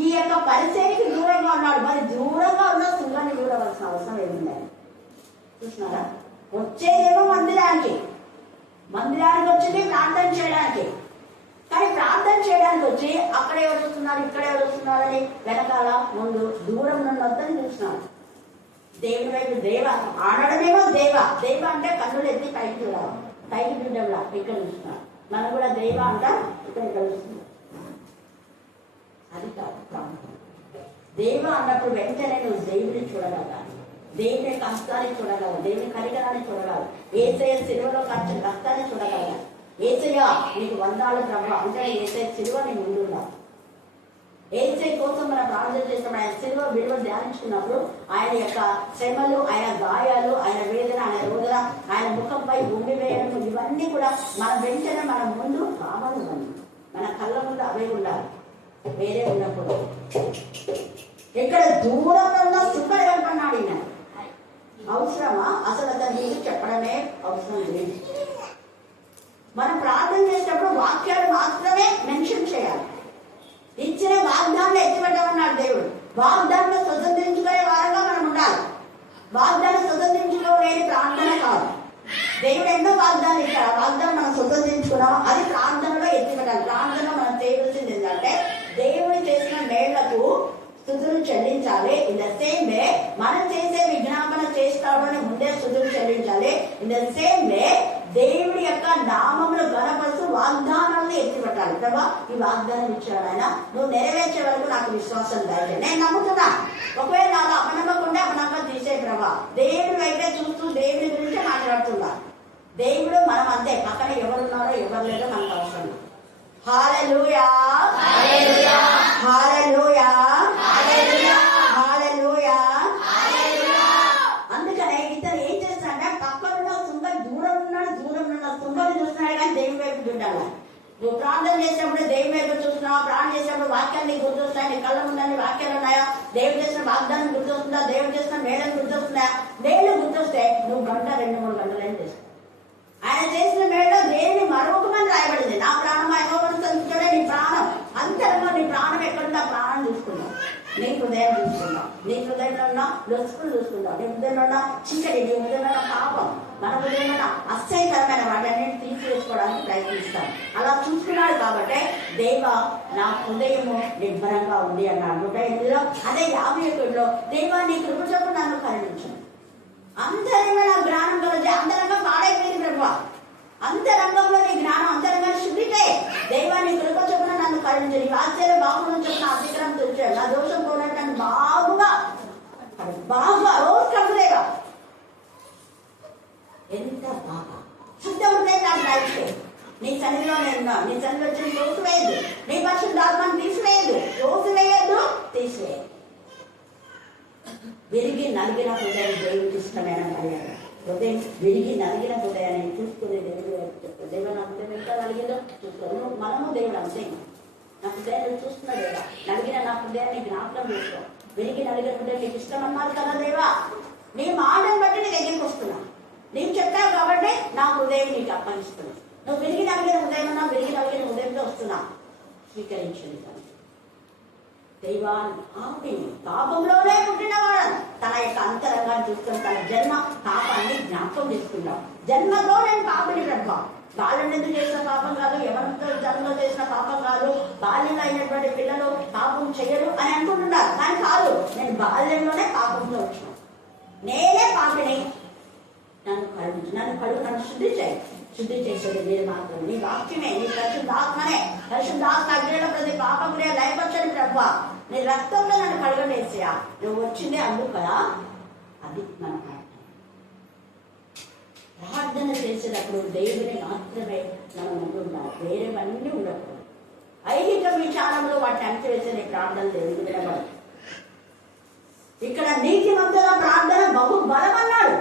ఈ యొక్క పరిచయకి దూరంగా ఉన్నాడు. మరి దూరంగా ఉన్న సుంగాన్ని దూరవలసిన అవసరం ఏముందని చూసినారా? వచ్చేదేమో మందిరానికి వచ్చింది ప్రార్థన చేయడానికి. కానీ ప్రార్థన చేయడానికి వచ్చి అక్కడ ఎవరు వస్తున్నారు, ఇక్కడ ఎవరు వస్తున్నారని వెనకాల ముందు దూరం నుండి వద్దని చూస్తున్నాడు. దేవుడి వైపు దేవ ఆడడమేమో దేవ అంటే కన్నులు ఎత్తి పైకి చూడాలి, పైకి చూడడంలా ఇక్కడ చూస్తున్నాడు. మనం కూడా దేవ అంట ఇక్కడ చూస్తున్నాం. అది కాదు ప్రాంతం. దేవ అన్నప్పుడు వెంటనే నువ్వు దేవుడిని చూడగలగాలి, దేవుని కష్టాన్ని చూడగలవు, దేవుని కరికరాన్ని చూడగలవు, ఏసయ్య సిలువలో ఖర్చు రక్తాన్ని చూడగలగాలి. ఏసయ్య నీకు వందాలు ప్రభావం అంటే ఏసయ్య సిలువ నీ ముందున్నావు. ఏసయ్య కోసం మనం ప్రార్థన చేస్తాం. ఆయన సిలువ విలువ ధ్యానించుకున్నప్పుడు ఆయన యొక్క శ్రమలు, ఆయన గాయాలు, ఆయన వేదన, ఆయన రోదన, ఆయన ముఖంపై భూమి వేయడం, ఇవన్నీ కూడా మన వెంటనే మన ముందు కావాలి, మన కళ్ళ ముందు అవే ఉండాలి, వేరే ఉన్నప్పుడు. ఇక్కడ దూరంలో ఉన్న సుంకరి కనపడినాడు. ఈయన అవసరమా? అసలు అతను నీకు చెప్పడమే అవసరం లేదు. మనం ప్రార్థన చేసేటప్పుడు వాక్యాలు మాత్రమే మెన్షన్ చేయాలి. ఇచ్చిన వాగ్దాన్ని ఎత్తిపెట్టమన్నాడు దేవుడు. వాగ్దాన్ని స్వతంత్రించుకునే వారంగా మనం ఉండాలి. వాగ్దాన్ని స్వతంత్రించుకోలేని ప్రార్థన కాదు. దేవుడు ఎన్నో వాగ్దానం ఇచ్చాడు. ఆ వాగ్దానం మనం స్వతంత్రించుకున్నాం, అది ప్రార్థనలో ఎత్తిపెట్టాలి. ప్రార్థనలో మనం చేయవలసింది ఏంటంటే దేవుడు చేసిన మేళ్లకు స్తుతులు చెల్లించాలి. ఇన్ ద సేమ్ వే మనం చేసే విజ్ఞాపన చేస్తాడు అని ముందే నామములు గణపరుస్తూ వాగ్దానాన్ని ఎత్తిపెట్టాలి. ప్రభా ఈ వాగ్దానం ఇచ్చాడు ఆయన, నువ్వు నెరవేర్చే వరకు నాకు విశ్వాసం దయచే. నేను నమ్ముతున్నా. ఒకవేళ నాకు అపనమ్మకుంటే అపనమ్మకం తీసే ప్రభా. దేవుడి వైపే చూస్తూ దేవుడి గురించి మాట్లాడుతున్నా. దేవుడు మనం అంతే, పక్కన ఎవరున్నారో ఎవరు లేదో మనకు అవసరం. హల్లెలూయా హల్లెలూయా హల్లెలూయా హల్లెలూయా హల్లెలూయా. అందుకనే ఇతను ఏం చేస్తాడంటే పక్కనున్న సుందరు దూరం ఉన్న సుందరు చూస్తున్నాడు కానీ దేవుడి వైపు చూడాలి. నువ్వు ప్రార్థన చేసినప్పుడు దేవుడి వైపు చూస్తున్నావా? ప్రార్థన చేసినప్పుడు వాక్యాలు నీకు గుర్తొస్తాయి, నీ కళ్ళ ముందని వాక్యాలు ఉన్నాయా? దేవుడు చేసిన వాగ్దానం గుర్తొస్తుందా? దేవుడు చేసిన మేడలు గుర్తొస్తుందా? మేడలు గుర్తొస్తే నువ్వు గంట 2-3 గంటలు ఏం చేస్తావు? ఆయన చేసిన మేడలో దేని మరొకమని రాయబడింది, నా ప్రాణం యెహోవాను స్తుతించుడే. నీ ప్రాణం అంతరంలో, నీ ప్రాణం ఎక్కడుందా? ప్రాణం చూసుకున్నావు, నీ హృదయం చూసుకున్నావు, నీ హృదయంలో ఉన్న లొసుకులు చూసుకున్నావు, నీ హృదయంలో ఉన్న చీకటి, నీ హృదయంలో ఉన్న పాపం, మన హృదయంలో ఉన్న అసహ్యకరమైన వాటిని తీసివేసుకోవడానికి ప్రయత్నిస్తాం. అలా చూసుకున్నాడు కాబట్టి దేవ నా హృదయము నిబ్బరంగా ఉంది అన్నాడు. 108లో అదే 51లో దేవా నీ కృప చొప్పున నన్ను కరుణించు. అంతరంగా నా జ్ఞానం కలిసి అంతరంగా పాడైపోయింది ప్రభు. అంతరంగంలో నీ జ్ఞానం అంతరంగా శుద్ధితే దైవా నీ కృప చొప్పున నన్ను కరుణించు. నీ ఆశ్చర్య బాగుందని చెప్పిన అధికారం తెచ్చాడు. నా దోషం పోనట్టు నన్ను బాగా రోజు కడుదేవా ఎంత బాగా శుద్ధ ఉంటే నాకు లైఫ్. నీ సన్నిధిలో నేను నీ సన్నిధిలో వచ్చి తోసివేయద్దు, నీ పరిశుద్ధాత్మను తీసివేయద్దు, తోసివేయద్దు, తీసివేయద్దు. విరిగి నలిగిన హృదయం దేవుడికి ఇష్టమైన మర్యాద. హృదయం విరిగి నలిగిన హృదయాన్ని చూసుకునే దేవుడు చెప్తాడు. దేవుడు నా హృదయం ఎంత నలిగిందో చూసుకో. మనము దేవుడు అంతే. నా హృదయాన్ని చూస్తున్నా దేవా, నలిగిన నా హృదయాన్ని జ్ఞాపకం చేసుకో. విరిగి నలిగిన హృదయం నీకు ఇష్టం అన్నారు కదా దేవా, నీ మాటను బట్టి నీ దగ్గరికి వస్తున్నా. నీవు చెప్పావు కాబట్టి నా హృదయం నీకు అప్పగిస్తున్నా. నువ్వు విరిగి నలిగిన హృదయం ఉన్నా, విరిగి నలిగిన హృదయంతో వస్తున్నా, స్వీకరించండి. దైవాన్ని ఆపిని పాపంలోనే పుట్టినవాడు తన యొక్క అంతరంగాన్ని చూసుకుని తన జన్మ పాపాన్ని జ్ఞాపకం చేసుకున్నాం. జన్మతో నేను పాపిని ప్రభా. బాల్యం ఎందుకు చేసిన పాపం కాదు, ఎవరితో జన్మలో చేసిన పాపం కాదు. బాల్యంలో అయినటువంటి పిల్లలు పాపం చేయరు అని అనుకుంటున్నారు, కానీ కాదు. నేను బాల్యంలోనే పాపంలో వచ్చిన నేనే పాపిని. నన్ను కరుణించు, నన్ను శుద్ధి చేయి. శుద్ధి చేసేది మీరు మాత్రం, నీ వాక్యమే, నీ పరిశుద్ధాత్మనే. పరిశుద్ధాత్మ అగ్నిలో ప్రతి పాపం క్రియ లయపరచని ప్రభా. నీ రక్తంలో నన్ను కడగలేసా. నువ్వు వచ్చిందే అందుకు కదా. అది మన ప్రార్థన చేసేటప్పుడు దేవుని మాత్రమే మనం ముందు ఉండాలి, వేరేవన్నీ ఉండకూడదు. ఐహిక విచారంలో వాటిని అణచివేసే ప్రార్థన దేవుడికి వినబడదు. ఇక్కడ నీతిమంతుల ప్రార్థన బహు బలం అన్నాడు.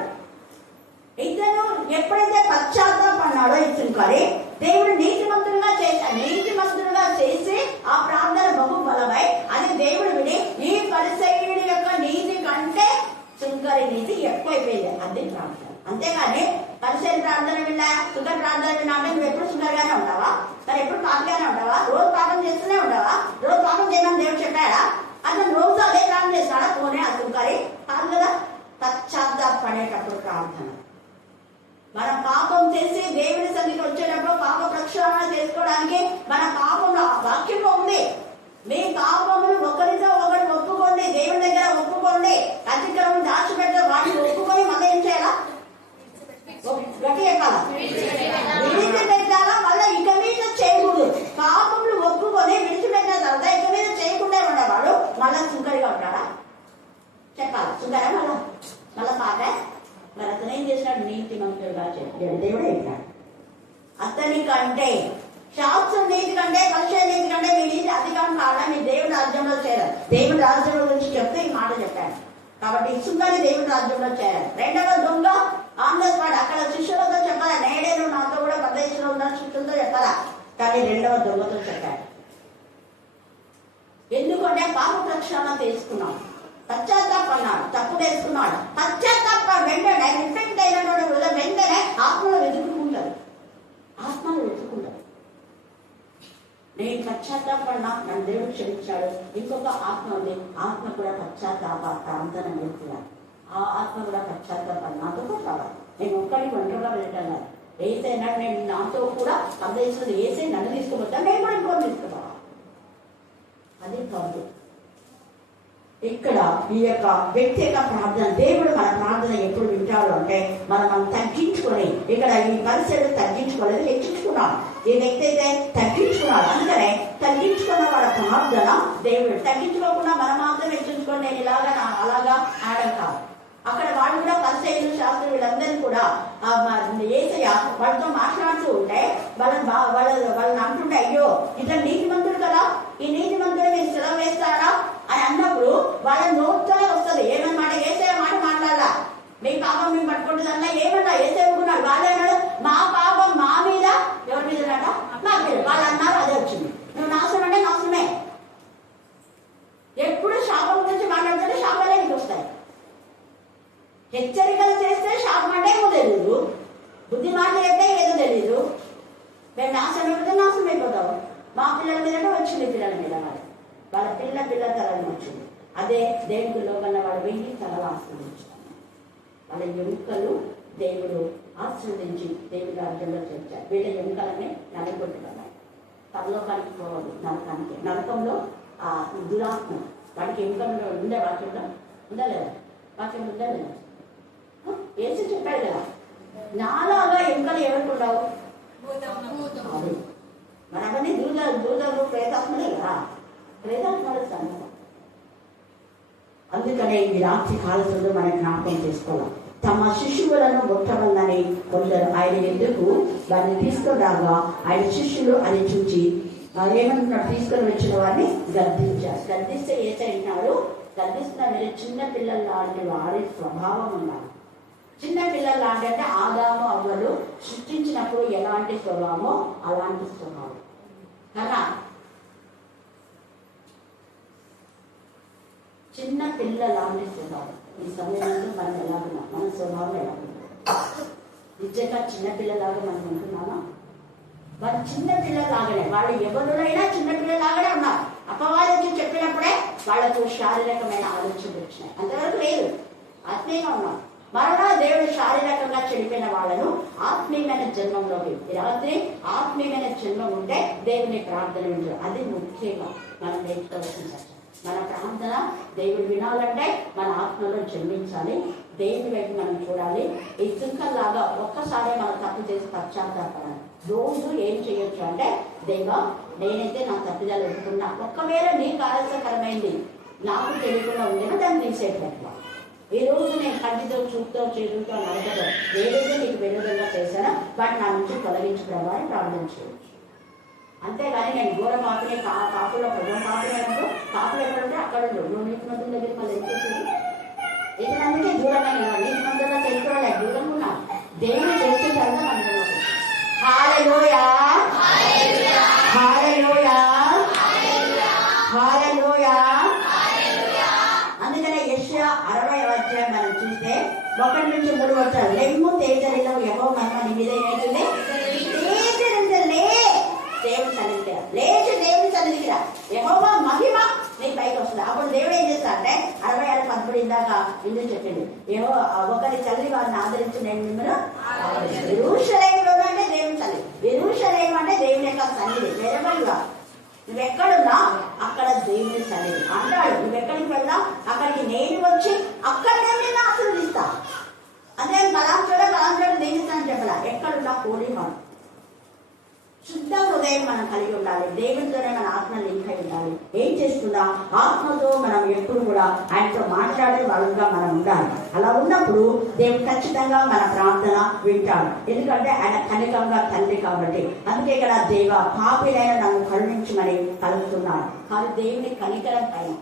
ఇతను ఎప్పుడైతే పశ్చాత్తాపడ్డాడో ఇతను కరే దేవుడు నీతిమంతులుగా చేసి ఆ ప్రార్థన బహు బలమై అది దేవుడు విని ఈ పరిసయ్యుడి యొక్క నీతి కంటే సుంకరి నీతి ఎక్కువైపోయింది. అదే ప్రార్థన. అంతేగాని పరిసయ్య ప్రార్థన విన్నా, సుంకరి ప్రార్థన విన్నా అంటే నువ్వు ఎప్పుడు సుంకరిగానే ఉంటావా? మరి ఎప్పుడు పాపగానే ఉంటావా? రోజు పాపం చేస్తూనే ఉంటావా? రోజు పాపం చేయమని దేవుడు చెప్పాడా? అతను రోజు అదే ప్రార్థన చేస్తాడా? పోనే ఆ సుంకరి కాదు కదా. పశ్చాత్తాపడేటప్పుడు ప్రార్థన. మన పాపం చేసి దేవుని సన్నిధికి వచ్చేటప్పుడు పాప ప్రక్షాళన చేసుకోవడానికి మన పాపంలో వాక్యంలో ఉంది. మీ పాపములు ఒకరితో ఒకటి ఒప్పుకోండి, దేవుని దగ్గర ఒప్పుకోండి. అతిక్రమం దాచిపెట్టే వాటిని ఒప్పుకొని మళ్ళీ ఏం చేయాలా? గట్టి ఎక్కాలా, విడిచిపెట్టాలా. మళ్ళీ ఇక మీద చేయకూడదు. పాపములు ఒప్పుకొని విడిచిపెట్టిన తర్వాత ఇక మీద చేయకుండా ఉండేవాడు మళ్ళా సుంకరిగా ఉంటాడా? చెప్పాలి సుంకరా మళ్ళా పాప. మరి అతను ఏం చేసినాడు? నీతి మంతులుగా చెప్పాడు. దేవుడే చెప్పాడు. అతని కంటే శాస్త్రం నీతి కంటే పరిచయ నీతి కంటే మీ నీతి అధికం కావడం మీ దేవుడి రాజ్యంలో చేరారు. దేవుడి రాజ్యంలో గురించి చెప్తే ఈ మాట చెప్పాడు. కాబట్టి సుందరి దేవుడి రాజ్యంలో చేరారు. రెండవ దొంగ ఆంధ్రపాడు అక్కడ శిష్యులతో చెప్పాలా, నేడే నువ్వు నాతో కూడా ప్రదేశంలో ఉన్న శిష్యులతో చెప్పాలా, కానీ రెండవ దొంగతో చెప్పాడు. ఎందుకంటే పాప ప్రక్షాళన తీసుకున్నాం, పశ్చాత్తాపన్నాడు, తప్పు చేసుకున్నాడు. పశ్చాత్తాప వెంటనే రిఫెక్ట్ అయినటువంటి హృదయం వెంటనే ఆత్మలో వెతుక్కుంటారు. ఆత్మను వెతుక్కుంటారు. నేను పశ్చాత్తాపడినా నన్ను దేవుడు క్షమించాడు. ఇంకొక ఆత్మ ఉంది, ఆత్మ కూడా పశ్చాత్తాప ప్రాంతన వెళ్తున్నాను. ఆ ఆత్మ కూడా పశ్చాత్తాపడి నాతో కూడా కావాలి. నేను ఒక్కడికి ఒంటరిగా వెళ్ళటం ఏసైనా నేను నాతో కూడా సందేశంలో ఏసై నన్ను తీసుకుపోతాను, నేను కూడా ఇంకోటి తీసుకుపోవాలి. అది కాదు. ఇక్కడ ఈ యొక్క వ్యక్తిగత ప్రార్థన, దేవుడు మన ప్రార్థన ఎప్పుడు వింటాడు అంటే మనం తగ్గించుకొని, ఇక్కడ ఈ పరిస్థితులు తగ్గించుకోలేదు, హెచ్చించుకున్నాడు. ఈ వ్యక్తి అయితే తగ్గించుకున్నాడు. అందుకనే తగ్గించుకున్న వాళ్ళ ప్రార్థన దేవుడు, తగ్గించుకోకుండా మనం మాత్రం హెచ్చించుకొని నేను ఇలాగా అలాగా ఆడడం కాదు. అక్కడ వాళ్ళు కూడా పరిచయులు, శాస్త్రులు వీళ్ళందరూ కూడా యేసయ్య వాళ్ళతో మాట్లాడుతూ ఉంటే వాళ్ళని అంటుంటే, అయ్యో ఇట్లా నీతిమంతుడు కదా, ఈ నీతిమంతుడు మీరు సెలవు వేస్తారా అని అన్నప్పుడు వాళ్ళ నోట్లోనే వస్తుంది ఏమన్నమాట, యేసయ్య మాట మాట్లాడాలా, మీ పాపం మేము పట్టుకుంటుందన్నా ఏమన్నా యేసయ్య ఊరుకున్నాడు. వాళ్ళు అన్నాడు మా పాపం మా మీద, ఎవరి మీద అన్నాడా, మా మీద. వాళ్ళు అన్నారు, అదే వచ్చింది. నువ్వు నాశనం అంటే నాశనమే. ఎప్పుడు శాపం గురించి మాట్లాడుతుంటే శాపాలే నీకు వస్తాయి. హెచ్చరికలు చేస్తే శాపం అంటే ఏమో తెలీదు, బుద్ధి మాటలు చెప్తే ఏదో తెలీదు. మేము నాశనం అయిపోతే నాశనం అయిపోతావు. మా పిల్లల మీద వచ్చింది, పిల్లల మీద వాళ్ళ పిల్ల తలని వచ్చింది. అదే దేవుడిలో కన్నా వాడు 1000 తలలు ఆశీర్వదించాడు. వాళ్ళ ఎముకలు దేవుడు ఆశీర్వదించి దేవుడి రాజ్యంలో చేర్చాడు. వీళ్ళ ఎముకలనే నలగొట్టుకున్నాయి. పరలోకానికి పోవాలి, నరకానికి. నరకంలో ఆ దురాత్మ వాడికి ఎముకలు ఉండే వాక్యంలో ఉందా లేదా, వాక్యం ఉందా లేదా, ఏసి చెప్పాడు కదా, నాలాగా ఎముకలు ఎవరికి ఉండవు. మరి అవన్నీ దూదలు ప్రేతాత్మలే కదా, ప్రేతాత్మలు సంగతి. అందుకనే ఈ రాత్రి కాలంలో మనం జ్ఞాపకం చేసుకోవాలి. తమ శిష్యులను ముట్టవల్లని కొందరు ఆయన ఎందుకు వారిని తీసుకురాగా ఆయన శిష్యులు అని చూచి ఏమంటున్నారు, తీసుకొని వచ్చిన వారిని గద్దించారు. గద్దిస్తే ఏసైనాడు, గద్దిస్తున్న మీరు చిన్న పిల్లల లాంటి వారి స్వభావం ఉన్నారు. చిన్న పిల్లల లాంటి అంటే ఆదాము అవ్వలు సృష్టించినప్పుడు ఎలాంటి స్వభావమో అలాంటి స్వభావం కదా. చిన్న పిల్లల లాంటి స్వభావం. ఈ సమయంలో మనం ఎలా ఉన్నాం, మన స్వభావం ఎలా ఉన్నాం, నిజంగా చిన్నపిల్లలాగా మనం ఉంటున్నామా? వాళ్ళు చిన్న పిల్లలాగానే, వాళ్ళు ఎవరునైనా చిన్నపిల్లలాగానే ఉన్నారు. అపవాదం వచ్చి చెప్పినప్పుడే వాళ్ళకు శారీరకమైన ఆలోచనలు వచ్చినాయి, అంతవరకు లేదు, ఆత్మీయంగా ఉన్నాం. మరలా దేవుడు శారీరకంగా చెడిపోయిన వాళ్ళను ఆత్మీయమైన జన్మంలోకి, రాత్రి ఆత్మీయమైన జన్మం ఉంటే దేవుని ప్రార్థన వింటారు. అది ముఖ్యంగా మనం నేర్చుకోవాల్సిన సత్యం. మన ప్రార్థన దేవుడు వినాలంటే మన ఆత్మలో జన్మించాలి, దేవుని వైపు మనం చూడాలి. ఈ చుక్కల్లాగా ఒక్కసారి మనం తప్పు చేసి పశ్చాత్తాపడాలి. రోజు ఏం చేయొచ్చు అంటే, దేవా నేనైతే నా తప్పిదాలు ఎదుర్కొన్నా, ఒక్కవేళ నీకు ఆలస్యకరమైంది నాకు తెలియకుండా ఉండేనా దాన్ని తీసేటట్లా. ఈ రోజు నేను కంటితో, చూపుతో, చేతులతో, నడకతో ఏదైతే నీకు విరోధంగా చేశానో వాటి నా నుంచి తొలగించుకోవాలని ప్రార్థన చేయవచ్చు. అంతేగాని నేను ఘోరం ఆకునే కాపులో ప్రజల కాపులేనప్పుడు కాపులు ఎక్కడ ఉంటే అక్కడ ఉండు. నువ్వు నీటి మందుల దగ్గర మళ్ళీ వెళ్ళిపోతుంది. ఎందుకంటే దూరమైన నీటి మందుల్లో తెలుసుకోవాలి, దూరంగా ఉన్నా దేవుని తెలిసిన తర్వాత మందులోకి. హల్లెలూయా, హల్లెలూయా, హల్లెలూయా. అందుకనే యెషయా 60వ అధ్యాయం మనం చూస్తే 1 నుంచి 3 వచ్చారు. లెమ్ము తేజరిలో యెహోవా మహిమ నీ మీద ఏమవుతుంది, దేవుని సన్నిధికి రా, లేచి దేవుని సన్నిధికి రా, యెహోవా మహిమ నీ పైకి వస్తుంది. అప్పుడు దేవుడు ఏం చేస్తా అంటే 66:13 ఇందాక ఇందుకు చెప్పింది, ఏవో ఒకరి తల్లి వారిని ఆదరించి నేను మిమ్మల్ని యెరూషలేములో అంటే దేవుని తల్లి, యెరూషలేము అంటే దేవుని యొక్క సన్నిధి. వేరేగా నువ్వెక్కడున్నా అక్కడ దేవుని సన్నిధి అంటాడు. నువ్వెక్కడికి వెళ్ళా అక్కడికి నేను వచ్చి అక్కడికే నేను ఆశీర్వదిస్తా. అదే బలాంచోడ దేనిస్తానని చెప్పలా. ఎక్కడున్నా హోలీ హార్ట్, శుద్ధ హృదయం మనం కలిగి ఉండాలి. దేవునితోనే మన ఆత్మ లింక్ అయి ఉండాలి. ఏం చేస్తుందా, ఆత్మతో మనం ఎప్పుడు కూడా ఆయనతో మాట్లాడే వాళ్ళుగా మనం ఉండాలి. అలా ఉన్నప్పుడు దేవుడు ఖచ్చితంగా మన ప్రార్థన వింటాడు. ఎందుకంటే ఆయన కనికంగా తండ్రి కాబట్టి. అందుకే ఇక్కడ దేవ పాపిలైన నన్ను కరుణించమని కలుగుతున్నాడు. కానీ దేవుని కనికరం పైన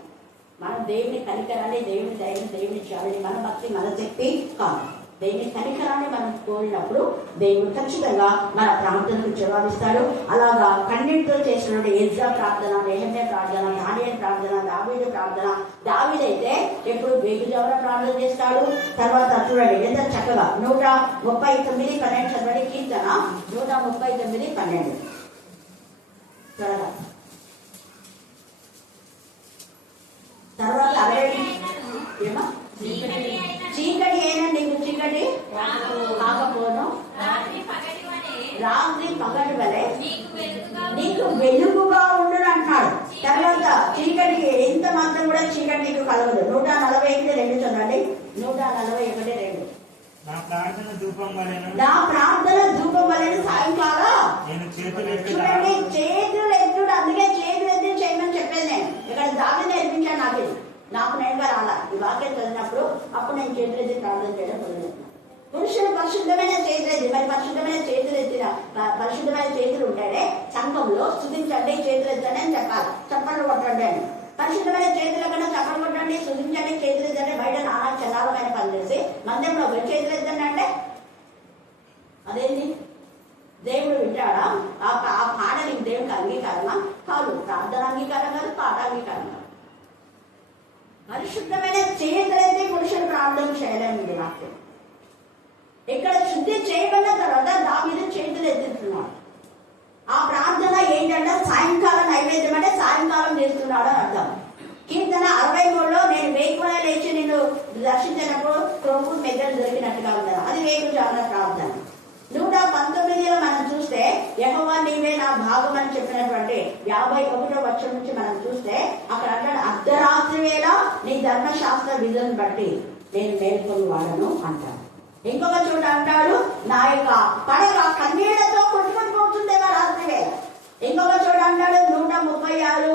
మనం దేవుని కనికరాన్ని, దేవుని దయని, దేవుని చాలని మన భక్తి, మన శక్తి కాదు. దేవుని కనికరాన్ని మనం కోరినప్పుడు దేవుడు ఖచ్చితంగా మన ప్రార్థనకు జవాబిస్తాడు. అలాగా కన్నీటితో చేసినటువంటి ఎజ్రా ప్రార్థన, నెహెమ్యా ప్రార్థన, దానియేలు ప్రార్థన, దావీదు ప్రార్థన. దావీదైతే ఎప్పుడు వేగుజామున ప్రార్థన చేస్తాడు. తర్వాత చూడండి ఎంత చక్కగా 139:12 చదవండి. కీర్తన 139:12 త్వరగా. తర్వాత ఏమా చీకటి అయినా నీకు చీకటి కాకపోను, రాత్రి పగటి వలె నీకు వెలుగుగా ఉండు అంటాడు. తర్వాత చీకటికి ఇంత మాత్రం కూడా చీకటి నీకు కలగదు. 141 చూడండి. 141:2. నా ప్రార్థన ధూపం వలెను సాయంకాలం నేను చేతులు చూడండి, చేతులు ఎత్తుడు. అందుకే చేతులు ఎత్తి చేయమని చెప్పేది నేను. ఇక్కడ దావి నేర్పించాను. నాకు నేనుగా రాలా. ఈ వాక్యం చదివినప్పుడు అప్పుడు నేను చేతులు ఎత్తి ప్రార్థన చేయడం మొదలెట్టాను. పురుషుడు పరిశుద్ధమైన చేతులు ఎత్తి, మరి పరిశుద్ధమైన చేతులు ఉంటాడే సంఘంలో స్తుతించండి, చేతులు ఎత్తండి అని చెప్పాలి. చప్పట్లు కొట్టండి అని. పరిశుద్ధమైన చేతుల కన్నా చప్పట్లు కొట్టండి, స్తుతించండి, చేతులు ఎత్తండి. బయట నానా చలాలమైన పని చేసి మందిరంలో చేతులు ఎత్తండి అంటే అదేంటి? దేవుడు వింటాడా? ఆ పాట నీకు దేవుడికి అంగీకారమా? కాదు. ప్రార్థన అంగీకారం కాదు, పాట అంగీకారం కాదు. పరిశుద్ధమైన చేతులైతే పురుషుడు ప్రార్థన చేయలేని వాక్యం. ఇక్కడ శుద్ధి చేయబడిన తర్వాత దావీదు చేతులు ఎత్తుతున్నాడు. ఆ ప్రార్థన ఏంటంటే సాయంకాలం నైవేద్యం, అంటే సాయంకాలం చేస్తున్నాడు అని అర్థం. కీర్తన 63లో నేను వేకువనే లేచి నేను దర్శించినప్పుడు ప్రభు మెద్దలు దొరికినట్టుగా ఉంటాను. అది వేకుజామున ప్రార్థన. 119లో మనం చూస్తే యెహోవా నీవే నా భాగం అని చెప్పినటువంటి 51వ వచనం నుంచి మనం చూస్తే అక్కడ అంటాడు, అర్ధరాత్రి వేళ నీ ధర్మశాస్త్ర విధులను బట్టి నేను మేల్కొని వాడను అంటాడు. ఇంకొక చోట అంటాడు, నా యొక్క పడగ కన్నీళ్లతో కొట్టుకొని పోతుందేమో రాత్రి వేళ. ఇంకొక చోట అంటాడు 136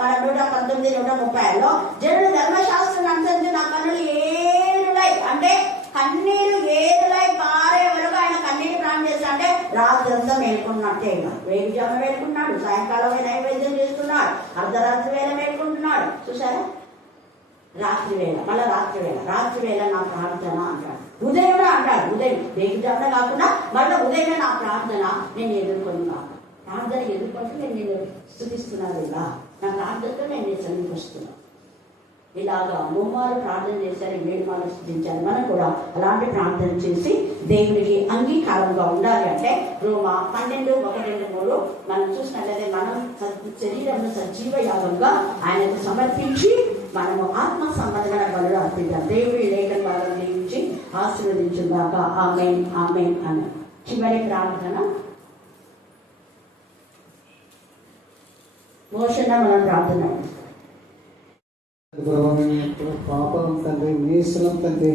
మన 119, 136లో జనులు ధర్మశాస్త్రం అనుసరించి నా కన్నులు ఏరులై, అంటే కన్నీరు ఏరులై పారే వరకు ఆయన కన్నీరు ప్రాణం చేస్తా. అంటే రాత్రి అంతా మేల్కొన్నట్టే. వేగుజామ మేల్కున్నాడు, సాయంకాలం నైవేద్యం చేస్తున్నాడు, అర్ధరాత్రి వేళ మేల్కుంటున్నాడు. చూసారా? రాత్రి వేళ, మళ్ళీ రాత్రి వేళ నా ప్రార్థన అంటాడు. ఉదయం అంటాడు. ఉదయం వేగుజామున కాకుండా మళ్ళీ ఉదయం నా ప్రార్థన నేను ఎదుర్కొన్నాను. ప్రార్థన ఎదుర్కొంటూ నేను స్తుతిస్తున్నాను. ఇలా నా ప్రార్థనతో నేను సమీపిస్తున్నాను. ఇలాగా ముమ్మారు ప్రార్థన చేశారు, 7 మార్లు స్తుతించారు. మనం కూడా అలాంటి ప్రార్థన చేసి దేవునికి అంగీకారంగా ఉండాలి. అంటే రోమా 12:1-3 మనం చూసినట్లయితే మనం శరీరంలో సజీవ యాగంగా ఆయనకు సమర్పించి మనము ఆత్మ సంబంధమైన బలులు అర్పిద్దాం. దేవుడి లేఖన బలం దీవించి ఆశీర్వదించుగాక. ఆమేన్, ఆమేన్ అని చివరి ప్రార్థన. మోషణ మనం ప్రార్థన. పాపం తండ్రి, నీసులం తండ్రి,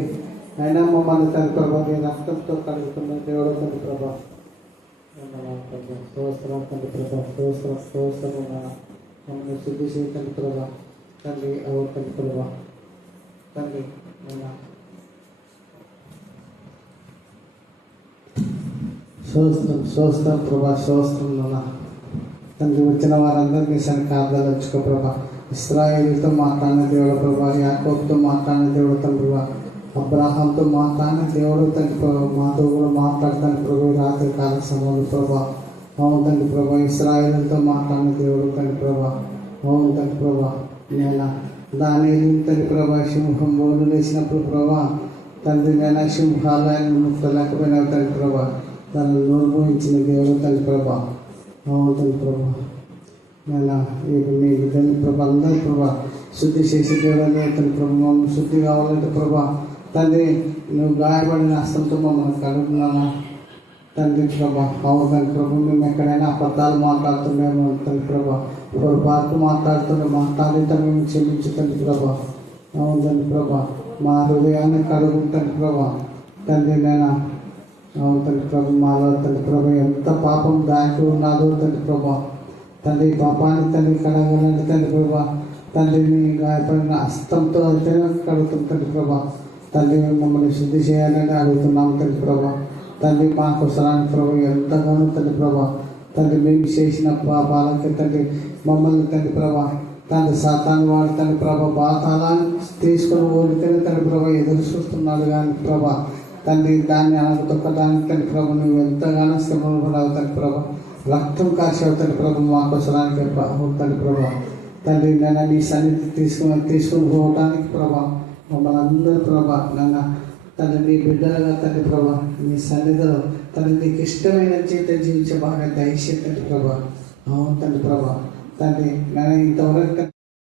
అయినా మమ్మల్ని తండ్రి ప్రభా నీ రక్తంతో కలుగుతున్న దేవుడు తండ్రి ప్రభా. స్తోత్రం తండ్రి ప్రభా, స్తోత్రం మమ్మల్ని శుద్ధి చేయ తండ్రి ప్రభా. తండ్రి ఎవరు తండ్రి ప్రభా, తండ్రి స్తోత్రం ప్రభా, స్తోత్రం నాన్న. తండ్రి వచ్చిన వారందరినీ కాపుదల వచ్చుకో ప్రభా. ఇశ్రాయేలుతో మాట్లాడిన దేవుడు ప్రభా, యాకోబుతో మాట్లాడిన దేవుడు తండ్రి, అబ్రాహాంతో మాట్లాడిన దేవుడు తండ్రి ప్రభా, మాతో కూడా మాట్లాడతాను ప్రభు రాత్రి కాల సమయంలో ప్రభా. అవును తండ్రి ప్రభా, ఇశ్రాయేలుతో మాట్లాడిన దేవుడు తండ్రి ప్రభా. అవును తండ్రి ప్రభా, నేను దానియేలు తండ్రి ప్రభా సింహం బోర్డు వేసినప్పుడు ప్రభా తండ్రి నేను సింహాలయాన్ని ముట్టలేకపోయినా తండ్రి ప్రభా తనను అనుభవించిన దేవుడు తండ్రి ప్రభా. అవును తండ్రి ప్రభా, నేను మీ తండ్రి ప్రభా అందరి ప్రభా శుద్ధి చేసే దేవుడు తండ్రి ప్రభా. మమ్మల్ని శుద్ధి కావాలంటే ప్రభా తండ్రి నువ్వు గాయపడిన హస్తంతో మమ్మల్ని కడుగుతున్నానా తండ్రి ప్రభా. అవును తండ్రి ప్రభా, మేము ఎక్కడైనా అబద్ధాలు మాట్లాడుతున్నామో తండ్రి ప్రభా, పొరపాటు మాట్లాడితే మేము క్షమించు తండ్రి ప్రభా. అవును తండ్రి ప్రభా, మా హృదయాన్ని కడుగు తండ్రి ప్రభా. తండ్రి నేను అవును తండ్రి ప్రభా, మాలో తండ్రి ప్రభా ఎంత పాపం దానికి ఉన్నదో తండ్రి ప్రభా. తండ్రి పాపాన్ని తండ్రి కడగాలంటే తండ్రి ప్రభా తండ్రిని గాయపడిన హస్తంతో అయితే కడుగుతుంది తండ్రి ప్రభా. తండ్రి మమ్మల్ని శుద్ధి చేయాలని అడుగుతున్నాం తండ్రి ప్రభా. తండ్రి మా కుశలానికి ప్రభు ఎంతగానో తండ్రి ప్రభా. తండ్రి మేము చేసిన పాపాలకి తండ్రి మమ్మల్ని తండ్రి ప్రభా తండ్రి సాతాను వాడు తండ్రి ప్రభా బాతాలాన్ని తీసుకొని ఓడితేనే తండ్రి ప్రభా ఎదురు చూస్తున్నాడు కానీ ప్రభా తండ్రి దాన్ని తొక్కడానికి తండ్రి ప్రభు నువ్వు ఎంతగానో శ్రమలు పడావు తండ్రి ప్రభా. రక్తం కాసేవు తండ్రి ప్రభు మా కుశలానికి తండ్రి ప్రభా. తండ్రి నేను నీ సన్నిధి తీసుకొని పోవడానికి ప్రభా మమ్మల్ని అందరూ ప్రభా నన్ను తండ్రి నీ బిడ్డలుగా తండ్రి ప్రభా నీ సన్నిధిలో తండ్రి నీకు ఇష్టమైన జీవితం జీవించే బాగా దయచేసి తండ్రి ప్రభా. అవును తండ్రి ప్రభా తండ్రి నేను ఇంతవరకు